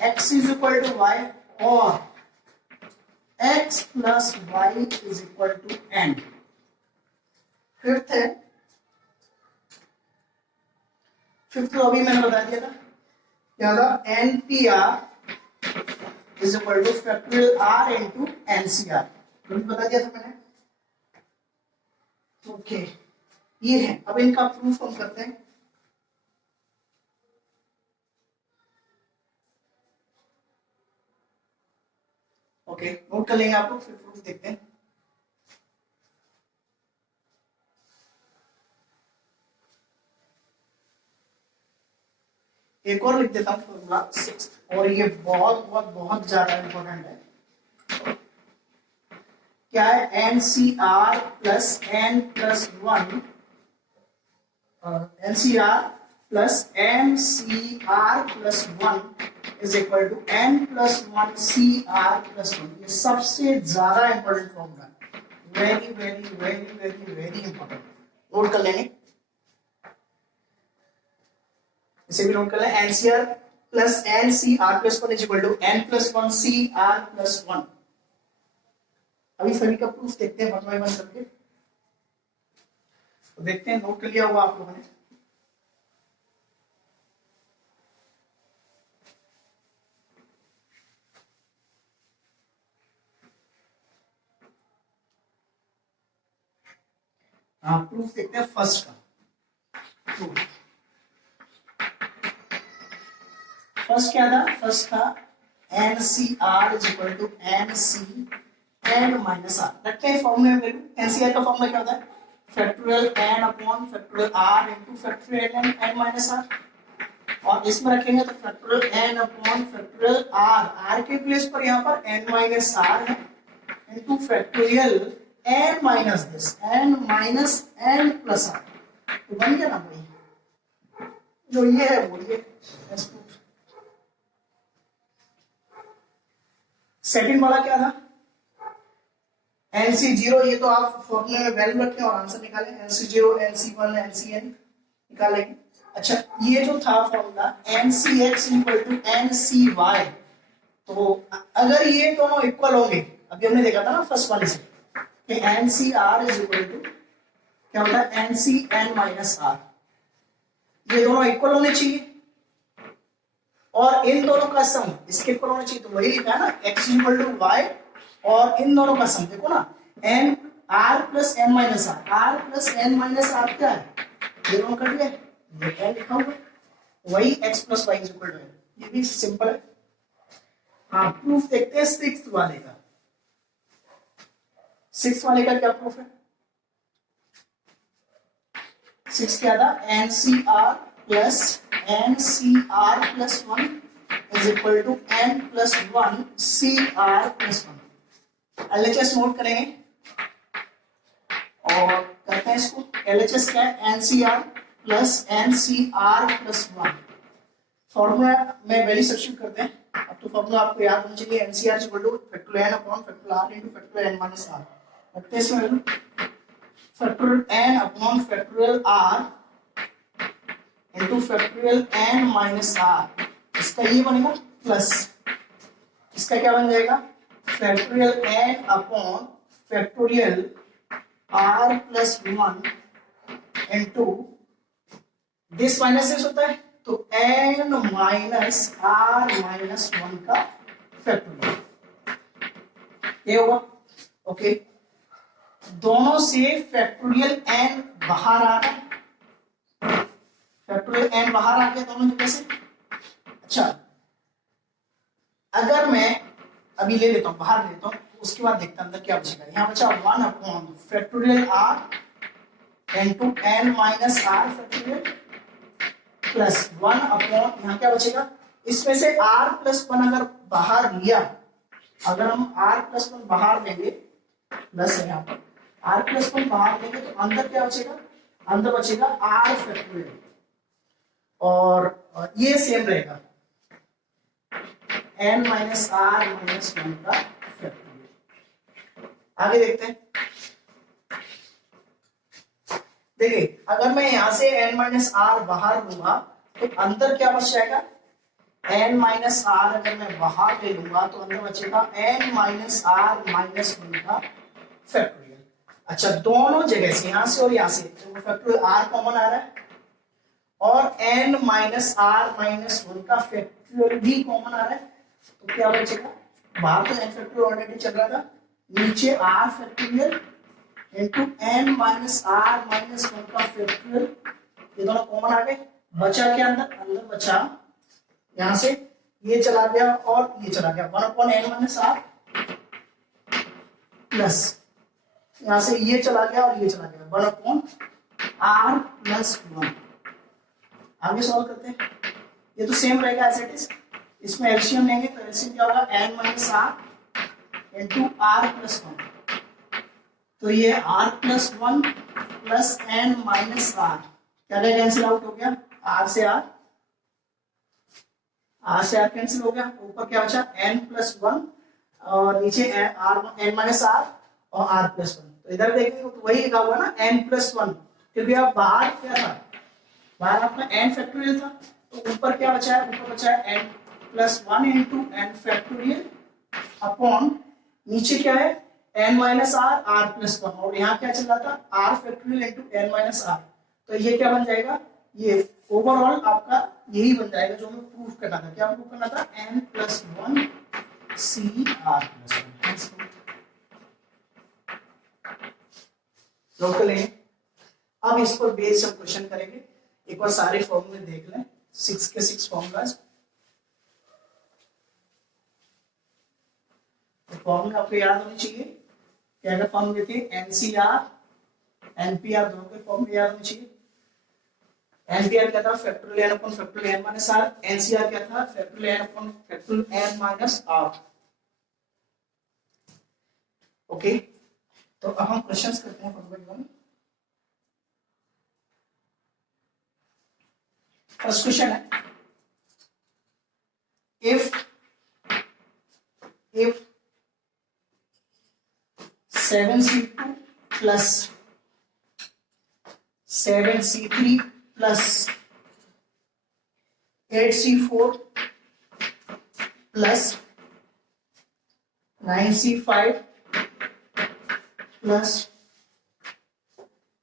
x is equal to y, or x plus y is equal to n। Fifth है, fifth तो अभी मैंने बता दिया था, क्या था? NPR is equal to factorial r into NCR, तो बता दिया था मैंने। ओके, ये है। अब इनका प्रूफ हम करते हैं। ओके, नोट कर लेंगे आप लोग, फिर प्रूफ देखते हैं। एक और लिख देता हूं फॉर्मूला सिक्स, और ये बहुत बहुत बहुत ज्यादा इंपॉर्टेंट है। क्या है? N c r plus n plus one, NCR plus NCR plus 1 is equal to N plus 1 CR plus 1। ये सबसे ज्यादा इंपॉर्टेंट फॉर्मूला है, very very very very very important. Note कर लेंगे, इसे भी नोट कर लें। NCR plus NCR plus 1 is equal to N plus 1 CR plus 1। अभी सभी का प्रूफ देखते हैं वन बाय वन करके, तो देखते हैं। नोट कर लिया होगा आप लोगों ने। हाँ, प्रूफ देखते हैं फर्स्ट का। फर्स्ट क्या था? फर्स्ट था n c r is equal to n C n minus r. रखते हैं फॉर्मूले में वैल्यू। एनसीआर का फॉर्मूला क्या होता है? Factorial n upon factorial r into factorial n n minus r, और इसमें रखेंगे तो factorial n upon factorial r, r के प्लेस पर यहाँ पर एन माइनस आर है, into factorial n minus this n minus n plus r. तो बन गया ना भाई, जो ये है वो ये। सेकंड वाला क्या था? NC0 ये तो आप फॉर्मूले में वैल्यू रखें और आंसर निकालें, NC0 NC1 NCN निकालेंगे। अच्छा ये जो था formula NCX equal to NCY, तो अगर ये दोनों इक्वल होंगे, अभी हमने देखा था ना फर्स्ट वाले से कि NCR इज इक्वल टू क्या होता है NCN माइनस R, ये दोनों इक्वल होने चाहिए और इन दोनों का सम इसके इक्वल होना चाहिए, तो वही लिखा है ना x इक्वल टू y और इन दोनों का सम देखो ना n r plus n minus r plus n minus r क्या है, ये दोनों कट गए, ये क्या लिखा हुआ वही x plus y equal to, ये भी सिंपल है। हाँ प्रूफ देखते हैं सिक्स्थ वाले का, सिक्स्थ वाले का क्या प्रूफ है, सिक्स क्या था NCR plus NCR plus 1 is equal to N plus 1 CR plus 1। LHS note करेंगे और करते हैं इसको, LHS क्या है NCR plus NCR plus 1, formula में वैल्यू सब्स्टिट्यूट करते हैं। अब तो फॉर्मूला आपको याद होना चाहिए, NCR equal two factorial n upon factorial r into factorial n minus r, रखते हैं इसमें value factorial n upon factorial r into factorial n minus r, इसका ये बनेगा प्लस, इसका क्या बन जाएगा factorial n upon factorial r plus 1 into this minus this होता है तो n माइनस r माइनस 1 का फैक्टोरियल, ये होगा ओके। दोनों से फैक्टोरियल n बाहर आ गया, फैक्टोरियल n बाहर आ गया दोनों जगह से। अच्छा अगर मैं अभी ले लेता हूं बाहर ले लेता हूं, उसके बाद देखता हूं अंदर क्या बचेगा, यहां बचा 1 upon factorial r into n minus r factorial plus 1 upon यहां क्या बचेगा, इसमें से r प्लस 1 अगर बाहर लिया, अगर हम r प्लस 1 बाहर लेंगे, प्लस है यहाँ पर r प्लस 1 बाहर लेंगे तो अंदर क्या बचेगा, अंदर बचेगा r फैक्टोरियल और ये सेम रहेगा n माइनस r माइनस 1 का फैक्टोरियल। आगे देखते हैं, देखिए अगर मैं यहां से n माइनस r बाहर लूंगा तो अंदर क्या बच जाएगा, n माइनस r अगर मैं बाहर ले लूंगा तो अंदर बचेगा n माइनस r माइनस 1 का फैक्टोरियल। अच्छा दोनों जगह से यहां से और यहां से तो फैक्टोरियल r कॉमन आ रहा है और n माइनस r माइनस 1 का फैक्टोरियल भी कॉमन आ रहा है, तो क्या बचेगा, बाहर तो n फैक्टोरियल ऑलरेडी चल रहा था, नीचे r factorial into n minus r minus 1 का फैक्टोरियल, ये दोनों कॉमन आ गए, बचा क्या अंदर, अंदर बचा यहां से ये चला गया और ये चला गया 1 upon n minus r plus यहां से ये चला गया और ये चला गया 1 अपॉन r प्लस 1। आगे सॉल्व करते हैं, ये तो सेम रहेगा एज इट इज, इसमें एलसीएम लेंगे तो एलसीएम क्या होगा n minus r into r plus 1, तो ये r plus 1 plus n minus r क्या कैंसिल आउट हो गया, r से r कैंसिल हो गया, ऊपर क्या बचा n प्लस 1 और नीचे n माइनस r और r प्लस 1, तो इधर देखेंगे तो वही लिखा हुआ ना n प्लस 1, क्योंकि अब बाहर क्या था, बाहर आपका n फैक्टोरियल था, तो ऊपर क्या बचा है, ऊपर बचा है n plus 1 into n factorial upon नीचे क्या है n माइनस r प्लस 1 और यहाँ क्या चल रहा था r factorial into n minus r, तो ये क्या बन जाएगा, ये ओवरऑल आपका यही बन जाएगा जो हमें प्रूफ करना था, क्या प्रूफ करना था n plus 1 CR plus 1 note कर लेंगे। अब इस पर बेस्ड हम क्वेश्चन करेंगे, एक बार सारे फॉर्मूले देख लें, 6 के 6 फॉर्मूलाज, फॉर्मूला आपको याद होनी चाहिए, क्या क्या फॉर्मूले थे, एनसीआर एनपीआर दोनों के फॉर्मूले याद होने चाहिए। एनपीआर क्या था, factorial n upon factorial n minus r, NCR क्या था, factorial n upon factorial n minus r। Okay तो अब हम क्वेश्चंस करते हैं फॉर्मूला 1। फर्स्ट क्वेश्चन है, if 7C2 plus 7C3 plus 8C4 plus 9C5 plus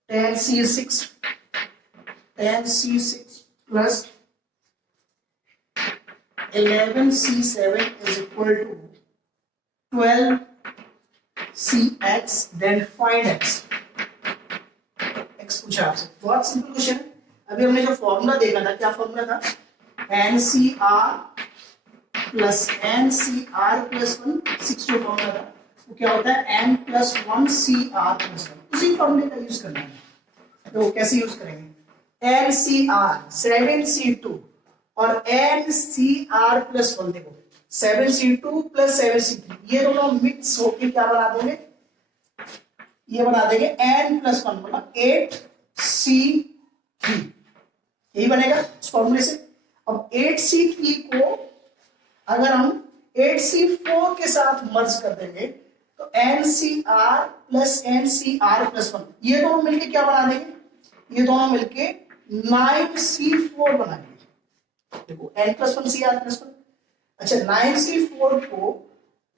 10C6 plus 11C7 is equal to 12CX, then find X. X पूछा आपसे, बहुत simple question है। अभी हमने जो फॉर्मूला देखा था, क्या फॉर्मूला था? NCR प्लस NCR प्लस 1, 6 जो फॉर्मूला था वो क्या होता है? N plus 1 CR plus 1। उसी फॉर्मूले का यूज करना है। तो कैसे यूज करेंगे? NCR 7C2 और NCR प्लस 1, देखो 7C2 प्लस 7C3 ये दोनों मिक्स होके क्या बना देंगे? ये बना देंगे N प्लस 1 मतलब 8C3, यही बनेगा इस फॉर्मूले से। अब 8C3 को अगर हम 8C4 के साथ मर्ज कर देंगे तो NCR प्लस NCR प्लस 1 ये दोनों मिलके क्या बना देंगे? ये दोनों मिलके 9C4 बनाएंगे। देखो N प्लस 1 CR प्लस 1। अच्छा 9C4 को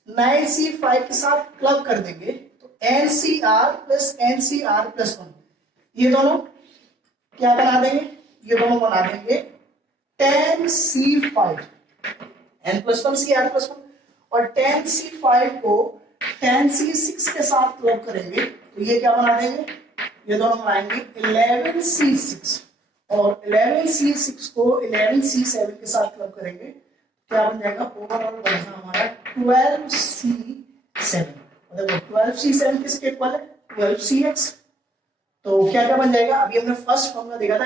9C5 के साथ क्लब कर देंगे तो NCR प्लस NCR प्लस 1 ये दोनों क्या बना देंगे? ये दोनों बना देंगे 10C5 N plus 1 CR plus 1 और 10C5 को 10C6 के साथ क्लब करेंगे तो ये क्या बना देंगे? ये दोनों बनाएंगे 11C6 और 11C6 को 11C7 के साथ क्लब करेंगे क्या बन जाएगा? ओवरऑल बनेगा हमारा 12C7। देखो 12C7 किसके इक्वल है? 12CX। तो क्या क्या बन जाएगा? अभी हमने फर्स्ट फॉर्मूला देखा था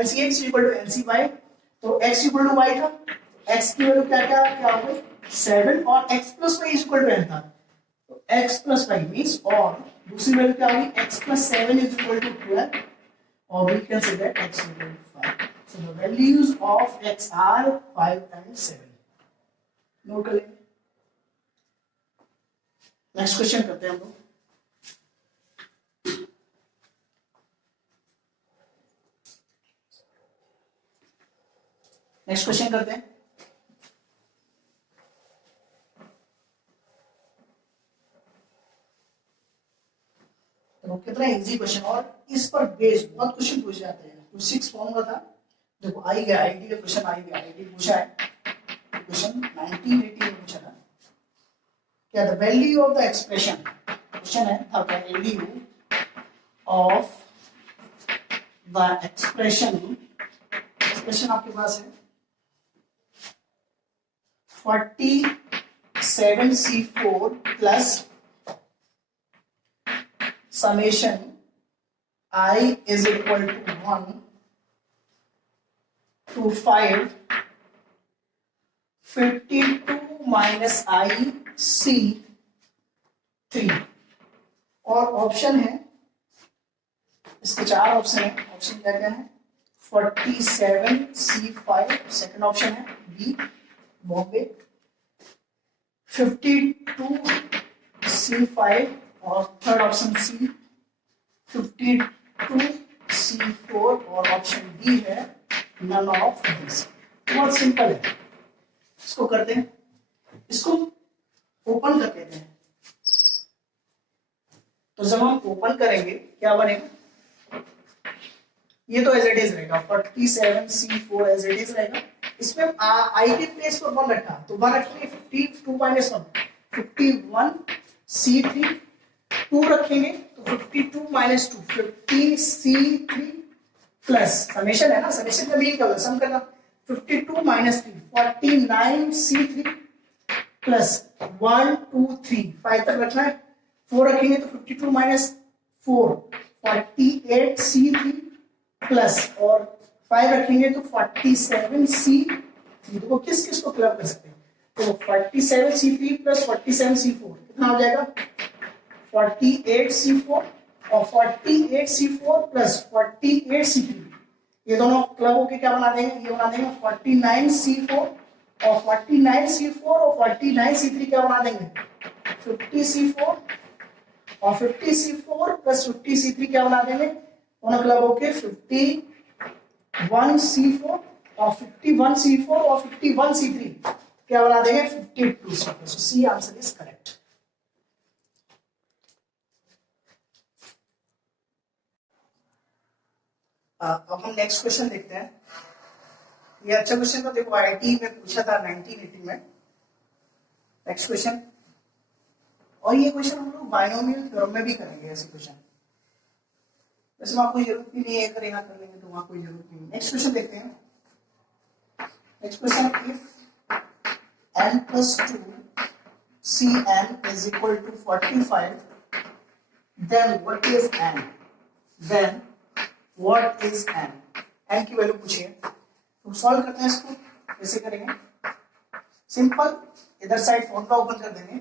NCX इक्वल टू NCY, तो X इक्वल टू Y था। X की वैल्यू क्या हो गई? 7 और X plus Y equal to N था, तो X प्लस Y मीन्स, और दूसरी वैल्यू क्या होगी? X plus 7 is equal to 12 और we can say that X equal to 5। So the values of X are 5 and 7. Note कर लेंगे। Next question करते हैं हम लोग। नेक्स्ट क्वेश्चन करते हैं। तो कितना इजी क्वेश्चन, और इस पर बेस्ड बहुत क्वेश्चन पूछे जाते हैं। तो 6 फॉर्मूला था, देखो आई गया आईडी का क्वेश्चन, आई गया आईडी पूछा है क्वेश्चन 1980 में पूछा था। क्या the value of the expression, question है the value of the expression, expression आपके पास है 47C4 plus summation I is equal to 1 to 5 52 minus I C 3। और ऑप्शन है, इसके 4 ऑप्शन है। ऑप्शन क्या क्या है? 47C5 सेकंड ऑप्शन है, बी बॉम्बे, 52C5 और थर्ड ऑप्शन सी 52C4 और ऑप्शन डी है नन ऑफ दिस। बहुत सिंपल है, इसको करते हैं, इसको ओपन कर लेते हैं। तो जब हम ओपन करेंगे क्या बनेगा? ये तो एज इट इज रहेगा 47C4 एज इट इज रहेगा। इसमें आई के प्लेस पर 1 रखा, तो 1 रखेंगे 52 माइनस 1 51C3, 2 रखेंगे तो 52 माइनस 2 50C3 प्लस समेशन है ना, समेशन का मीनिंग क्या होता है? सम करना। 52 माइनस 3 49C3 प्लस 1 2 3 5 तक रखना है। 4 रखेंगे तो 52 माइनस 4 48C3 प्लस, और 5 रखेंगे तो 47C3। तो किस किस को क्लब कर सकते हैं? तो 47C3 प्लस 47C4 कितना हो जाएगा? 48C4 और 48C4 प्लस 48C3 ये दोनों क्लब होके क्या बना देंगे? ये बना देंगे 49C4 और 49C4 और 49C3 क्या बना देंगे? 50C4 और 50C4 प्लस 50C3 क्या बना देंगे, मतलब ओके 51C4 और 51C4 और 51C3 क्या बना देंगे 52C4। So c answer is correct. अब हम नेक्स्ट क्वेश्चन देखते हैं। ये अच्छा क्वेश्चन तो देखो आईटी में पूछा था 1980 में। नेक्स्ट क्वेश्चन, और ये क्वेश्चन हम लोग बायनोमियल थ्योरम में भी करेंगे ऐसे क्वेश्चन, वैसे वहां कोई जरूरत भी नहीं है, अगर यहाँ कर लेंगे तो वहां कोई जरूरत नहीं है। नेक्स्ट क्वेश्चन देखते हैं। Next question, if n plus 2 Cn is equal to 45, then what is n? Then what is n? n की वैल्यू पूछिए, तो सॉल्व करते हैं इसको। कैसे करेंगे, सिंपल, इधर साइड फॉर्मूला ओपन कर देंगे।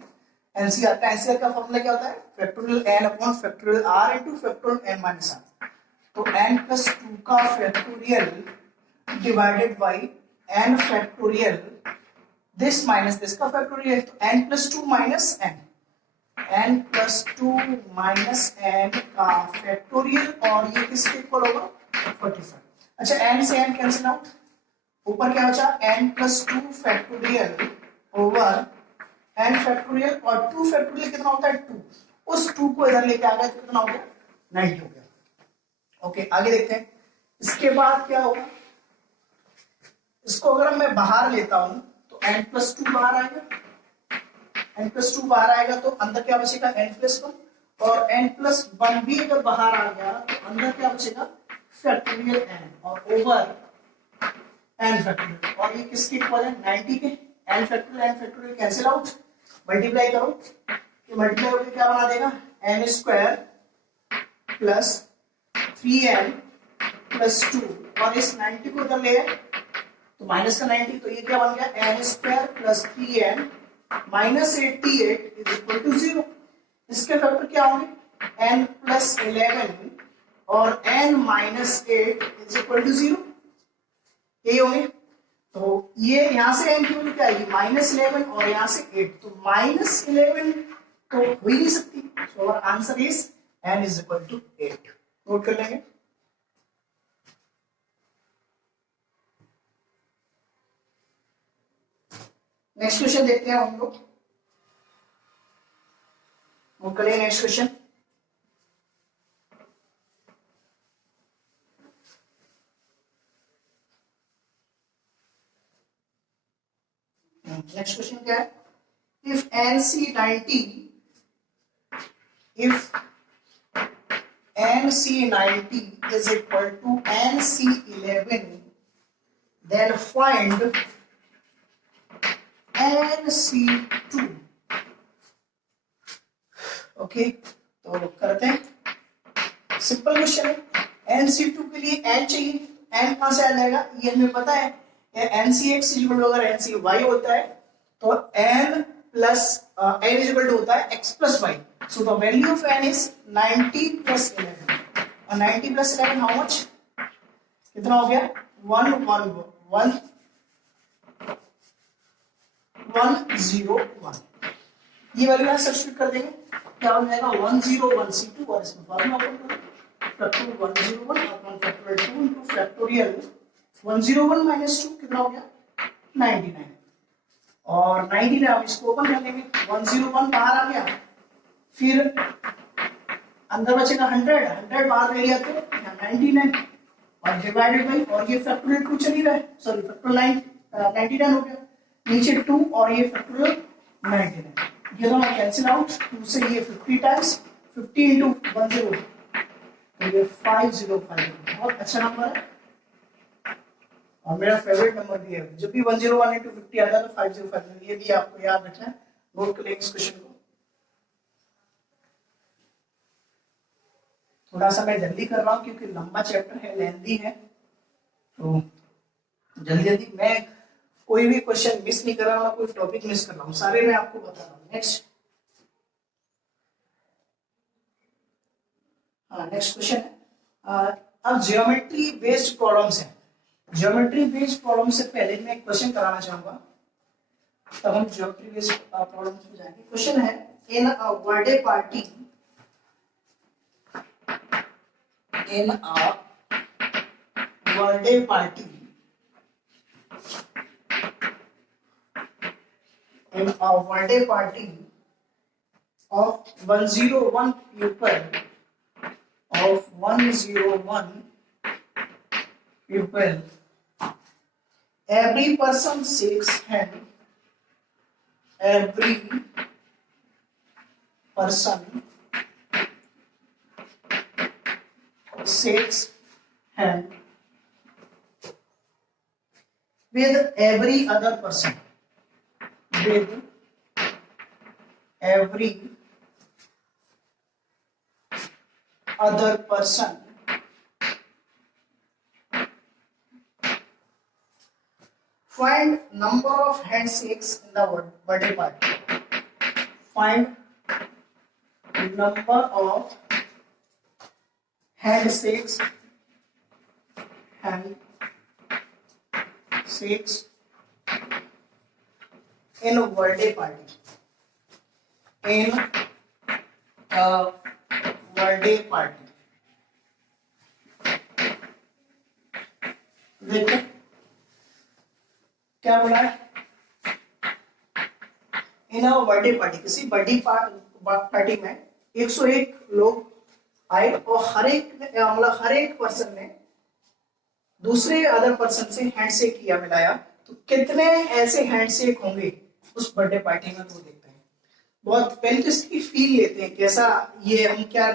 एनसीआर का, एनसीआर का फॉर्मूला क्या होता है, factorial n upon factorial r into factorial n minus r। तो n प्लस 2 का factorial divided by n factorial this minus this का फैक्टोरियल, तो n plus 2 minus n plus 2 minus n का फैक्टोरियल, और ये किसके इक्वल होगा 45। अच्छा n से n कैंसिल आउट, ऊपर क्या बचा n plus 2 factorial over n factorial, और 2 फैक्टोरियल कितना होता है 2, उस 2 को इधर लेके आ गए तो कितना हो गया 90 हो गया। ओके आगे देखते हैं। इसके बाद क्या होगा, इसको अगर मैं बाहर लेता हूं तो n प्लस 2 बाहर आएगा, n प्लस 2 बाहर आएगा तो अंदर क्या बचेगा n प्लस 1, और n प्लस 1 भी अगर बाहर आ गया तो अंदर क्या बचेगा फैक्टोरियल n, और ओवर n फैक्टोरियल, और ये किसके इक्वल है 90 के। n factorial cancel out, multiply करो, ये मल्टीप्लाई होकर क्या बना देगा n square plus 3n plus 2, और इस 90 को इधर ले आए तो माइनस का 90, तो ये क्या बन गया n square plus 3n minus 88 is equal to 0। इसके फैक्टर क्या होंगे n प्लस 11 और n minus 8 is equal to 0, यही होंगे। तो ये यहां से n की वैल्यू क्या आएगी माइनस 11 और यहां से 8, तो माइनस 11 तो हो ही नहीं सकती, so our answer is n is equal to 8। Note कर लेंगे। नेक्स्ट क्वेश्चन देखते हैं हम लोग, नोट कर लेंगे नेक्स्ट क्वेश्चन। नेक्स्ट क्वेश्चन क्या है, if NC90 is equal to NC11, then find NC2। Okay तो करते हैं, सिंपल क्वेश्चन है। NC2 के लिए n चाहिए, n कहां से आ जाएगा ये हमें पता है, NCX इक्वल अगर NCY होता है तो n प्लस n इक्वल होता है x plus y, so the value of n is 90 plus 11, और 90 प्लस 11 हाउ मच, कितना हो गया 101, ये वैल्यू यहां सब्स्टिट्यूट कर देंगे, क्या हो जाएगा 101 C2, और इसमें फॉर्मूला ओपन करो, factorial 101 upon factorial 2 into factorial 101 minus 2 कितना हो गया 99, और 99 अब इसको ओपन कर लेंगे, 101 बाहर आ गया, फिर अंदर बचेगा 100 बाहर ले लिया तो 99, और डिवाइडेड बाई, और ये फैक्टोरियल 2 चल ही रहा है, सॉरी फैक्टोरियल 99 हो गया, नीचे 2 और ये फैक्टोरियल 99, ये दोनों कैंसिल आउट, 2 से ये 50 टाइम्स 50 इनटू 10 तो ये 505, बहुत अच्छा नंबर है और मेरा फेवरेट नंबर भी है। जब भी 101 इनटू 50 आता है तो 505, ये भी आपको याद रखना है, नोट कर लेंगे इस क्वेश्चन को। थोड़ा सा मैं जल्दी कर रहा हूं क्योंकि लंबा चैप्टर है, लेंथी है, तो जल्दी जल्दी मैं कोई भी क्वेश्चन मिस नहीं कर रहा हूं, कोई टॉपिक मिस कर रहा हूं, सारे मैं आपको बता रहा हूं। नेक्स्ट, नेक्स्ट क्वेश्चन है, अब ज्योमेट्री बेस्ड प्रॉब्लम्स है। ज्योमेट्री बेस्ड प्रॉब्लम से पहले मैं एक क्वेश्चन कराना चाहूंगा, तब हम ज्योमेट्री बेस्ड प्रॉब्लम्स पे जाएंगे। क्वेश्चन है, in a birthday party in a birthday party, of 101 people, every person shakes hand, with every other person, Find number of handshakes in the birthday party. Find number of handshakes in a birthday party. देखो क्या बोला है, in a birthday party, किसी birthday party में 101 लोग आए और हर एक पर्सन ने दूसरे अदर पर्सन से हैंडशेक किया, मिलाया, तो कितने ऐसे हैंडशेक होंगे उस बर्थडे पार्टी में, तो देखते हैं। बहुत पहले तो इसकी फील लेते हैं कैसा ये हम क्या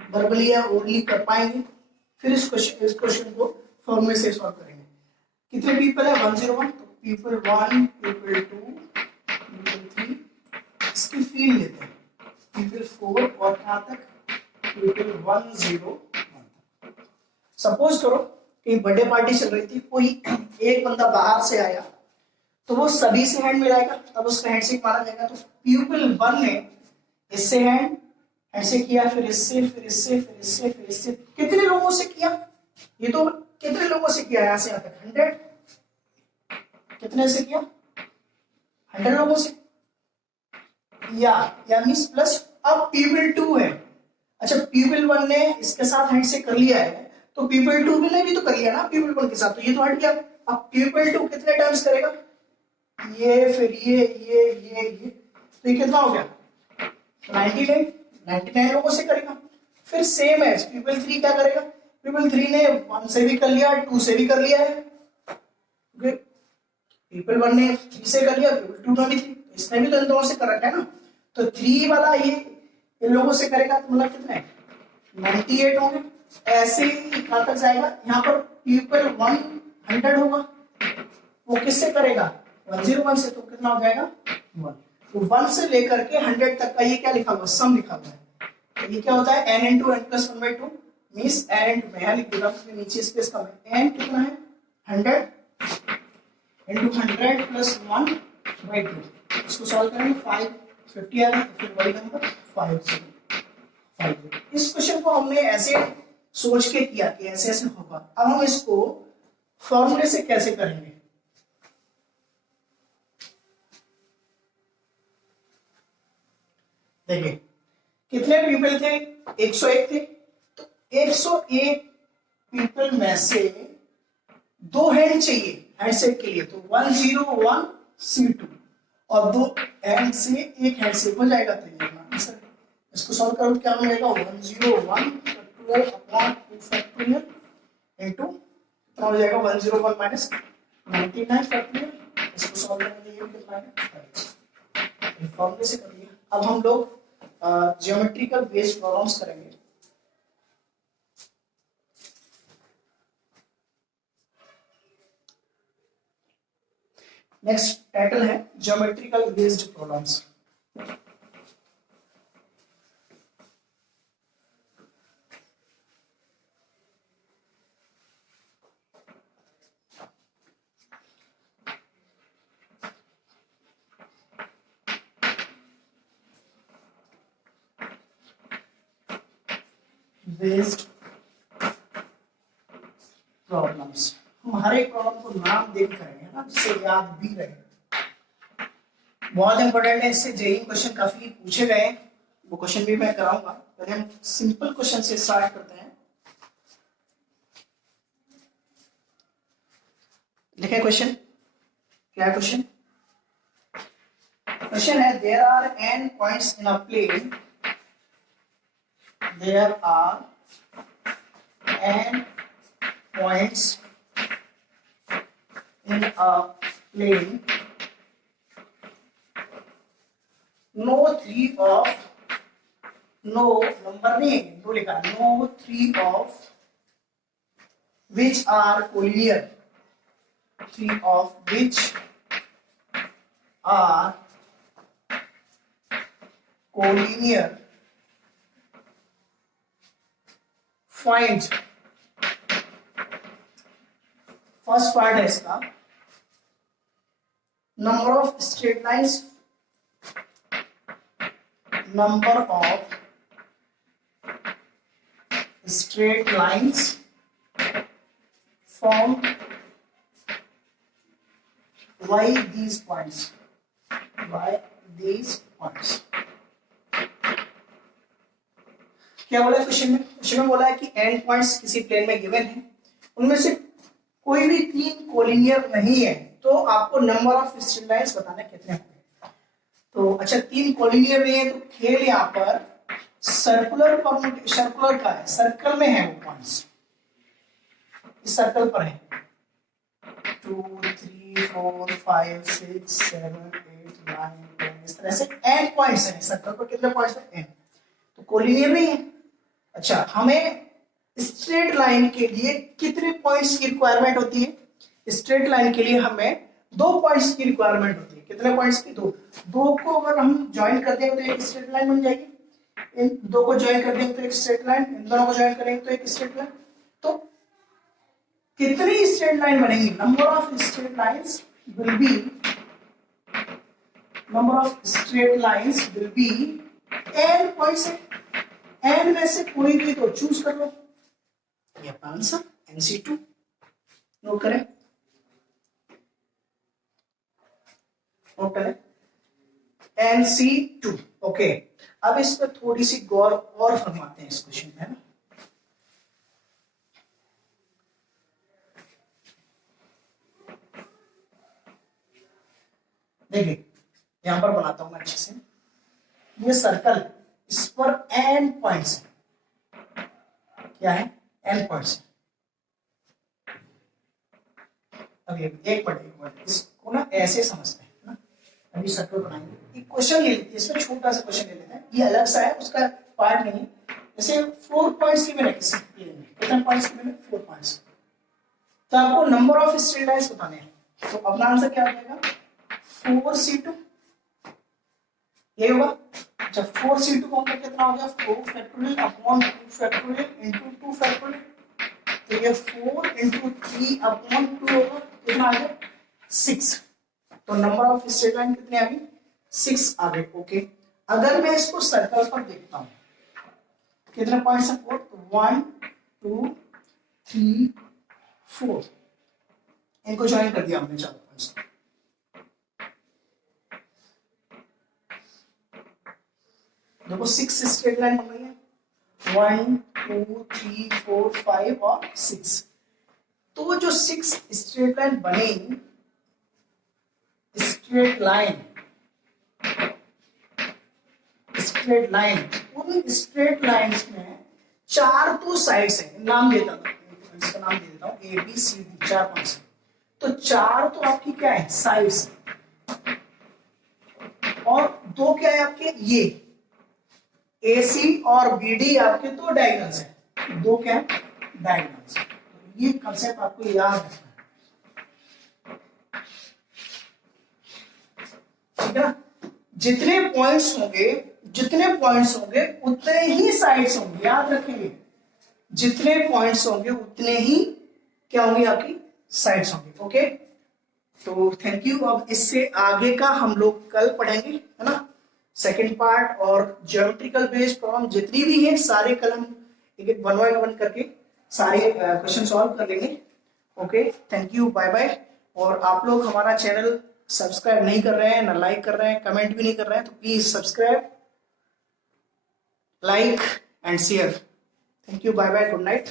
वर्बली या ओरली कर पाएंगे, फिर इस क्वेश्चन को फॉर्मूले से सॉल्व करेंगे। कितने पीपल है 101, तो पीपल 1, पीपल 2, पीपल 3, इसकी फील लेते हैं, पीपल 4 और कहां तक पीपल 101 तक। सपोज करो कि बर्थडे पार्टी चल रही थी, कोई एक बंदा बाहर से आया तो वो सभी से हैंड मिलाएगा, तब उसका हैंडशेक माना जाएगा। तो पीपल 1 ने इससे हैंडशेक किया, फिर इससे, फिर इससे, फिर इससे, फिर इससे, कितने लोगों से किया, ये तो कितने लोगों से किया यहां से यहां तक 100, कितने से किया 100 लोगों से, या मींस प्लस। अब पीपल 2 है, अच्छा पीपल 1 ने इसके साथ हैंडशेक कर लिया है, तो पीपल 2 ने भी तो कर लिया ना पीपल 1 के साथ, तो ये तो हट गया। अब पीपल 2 कितने टाइम्स करेगा, ये फिर ये, तो ये कितना हो गया 99 लोगों से करेगा। फिर सेम है पीपल 3 क्या करेगा, पीपल 3 ने 1 से भी कर लिया, 2 से भी कर लिया है, पीपल 1 ने 3 से कर लिया, पीपल 2 ने भी 3, इसने भी तो इन दोनों से कर रखा है ना, तो 3 वाला ये इन लोगों से करेगा तो मतलब कितने 98 होंगे। ऐसे ही कहां तक जाएगा, यहाँ पर पीपल 100 होगा, वो किससे करेगा 101 से, तो कितना हो जाएगा 1, तो 1 से लेकर के 100 तक का ये क्या लिखा हुआ, सम लिखा हुआ है। तो ये क्या होता है n into n plus 1/2 means n into, मैं लिख देता हूं नीचे स्पेस कम है, n कितना है 100 into 100 plus 1/2, इसको सॉल्व करेंगे 550 आ गया, तो फिर वही नंबर 5 इस क्वेश्चन को हमने ऐसे सोच के किया कि ऐसे ऐसे होगा। अब हम इसको फॉर्मूले से कैसे करेंगे, देखिए कितने पीपल थे 101 थे, तो 101 पीपल में से 2 हैंड चाहिए हैंडशेक के लिए, तो 101 C2 और 2 हैंड से 1 हैंडशेक हो जाएगा, तो ये आंसर। इसको सॉल्व करो क्या मिलेगा 101 फैक्टोरियल अपॉन 2 फैक्टोरियल इनटू कितना हो जाएगा 101 माइनस 99 फैक्टोरियल, इसको सॉल्व करेंगे ये कितना है फॉर्मूले से कर लिया। अब हम लोग ज्योमेट्रिकल बेस्ड प्रॉब्लम्स करेंगे। नेक्स्ट टाइटल है geometrical based problems. Based problems, हम हर एक प्रॉब्लम को नाम देख करेंगे ना, जिससे याद भी रहे। बहुत इंपॉर्टेंट है, इससे जेईई क्वेश्चन काफी पूछे गए, वो क्वेश्चन भी मैं कराऊंगा। पहले हम सिंपल क्वेश्चन से स्टार्ट करते हैं। लिखे क्वेश्चन, क्या है क्वेश्चन? क्वेश्चन है there are n points in a plane, there are n points in a plane, no three of, no number नहीं, no लिखा, no three of which are collinear, three of which are collinear, find, first part है इसका, number of straight lines, number of straight lines formed by these points, by these points। क्या बोला question में? Question में बोला है कि n points किसी प्लेन में गिवन है, उनमें से कोई भी 3 कोलिनियर नहीं है, तो आपको नंबर ऑफ स्ट्रेट लाइंस बताना कितने होंगे। तो अच्छा 3 कोलिनियर नहीं है, तो खेल यहाँ पर सर्कुलर का है, सर्कल में है वो पॉइंट्स, इस सर्कल पर है 2 3 4 5 6 7 8 9 10, इस तरह से n पॉइंट्स हैं सर्कल पर। कितने पॉइंट्स हैं? n। तो कोलिनियर नहीं है। अच्छा हमें स्ट्रेट लाइन के लिए कितने पॉइंट्स की रिक्वायरमेंट होती है? स्ट्रेट लाइन के लिए हमें 2 पॉइंट्स की रिक्वायरमेंट होती है। कितने पॉइंट्स की? 2। 2 को अगर हम ज्वाइन कर देंगे तो एक स्ट्रेट लाइन बन जाएगी, इन 2 को ज्वाइन कर देंगे तो एक स्ट्रेट लाइन, इन दोनों को ज्वाइन करेंगे तो एक स्ट्रेट लाइन। तो कितनी स्ट्रेट लाइन बनेंगी? Number of straight lines will be, number of straight lines will be n points है, n में से कोई भी तो चूज कर लो। ये अपना आंसर NC2 नोट करें, नोट करें NC2। ओके, अब इस पर थोड़ी सी गौर और फरमाते हैं इस क्वेश्चन में, है ना। देखिए यहां पर बनाता हूं मैं अच्छे से, ये सर्कल, इस पर n पॉइंट्स है। क्या है? n points. अब एक मिनट इसको ना ऐसे समझते हैं ना। अभी सर्कल बनाएंगे, एक क्वेश्चन ले लेते हैं, इसमें छोटा सा क्वेश्चन ले लेते हैं, ये अलग सा है, उसका पार्ट नहीं है। जैसे 4 पॉइंट्स की मैंने किसी प्लेन में कितने पॉइंट्स की मैंने? 4 पॉइंट्स। तो आपको नंबर ऑफ स्ट्रेट लाइंस बताने हैं, तो अपना आंसर क्या हो जाएगा? 4C2 ये होगा। जब 4C2 का मतलब कितना हो गया? 4 factorial upon 2 factorial into 2 factorial, तो ये 4 इंटू 3 अपॉन 2 होगा, कितना आ गया? 6। तो नंबर ऑफ स्ट्रेट लाइन कितने आ गई? 6 आ गए। ओके, अगर मैं इसको सर्कल पर देखता हूं, कितने पॉइंट्स हैं? 4, 1 2 3 4, इनको ज्वाइन कर दिया हमने 4 पॉइंट्स। देखो 6 स्ट्रेट लाइन बन रही है, 1 2 3 4 5 और 6। तो जो 6 स्ट्रेट लाइन बनेगी, स्ट्रेट लाइन, उन स्ट्रेट लाइंस में 4 तो साइड्स हैं, नाम देता हूं, इसका नाम दे देता हूं ABCD, 4 पॉइंट्स। तो 4 तो आपकी क्या है? साइड्स, और 2 क्या है आपके? ये AC और BD आपके 2 डायगोनल्स हैं, 2 क्या है? डायगोनल्स। ये कंसेप्ट आपको याद रखना है, ठीक है ना। जितने पॉइंट्स होंगे उतने ही साइड्स होंगे, याद रखेंगे। जितने पॉइंट्स होंगे उतने ही क्या होंगे? आपकी साइड्स होंगे। ओके, तो थैंक यू। अब इससे आगे का हम लोग कल पढ़ेंगे, है ना, सेकंड पार्ट। और ज्योमेट्रिकल बेस्ड प्रॉब्लम जितनी भी है सारे कल हम एक 1 बाय 1 करके सारे क्वेश्चन सॉल्व कर लेंगे। Okay, thank you, bye bye. और आप लोग हमारा चैनल सब्सक्राइब नहीं कर रहे हैं, ना लाइक कर रहे हैं, कमेंट भी नहीं कर रहे हैं, तो please subscribe like and share. Thank you, bye bye, good night.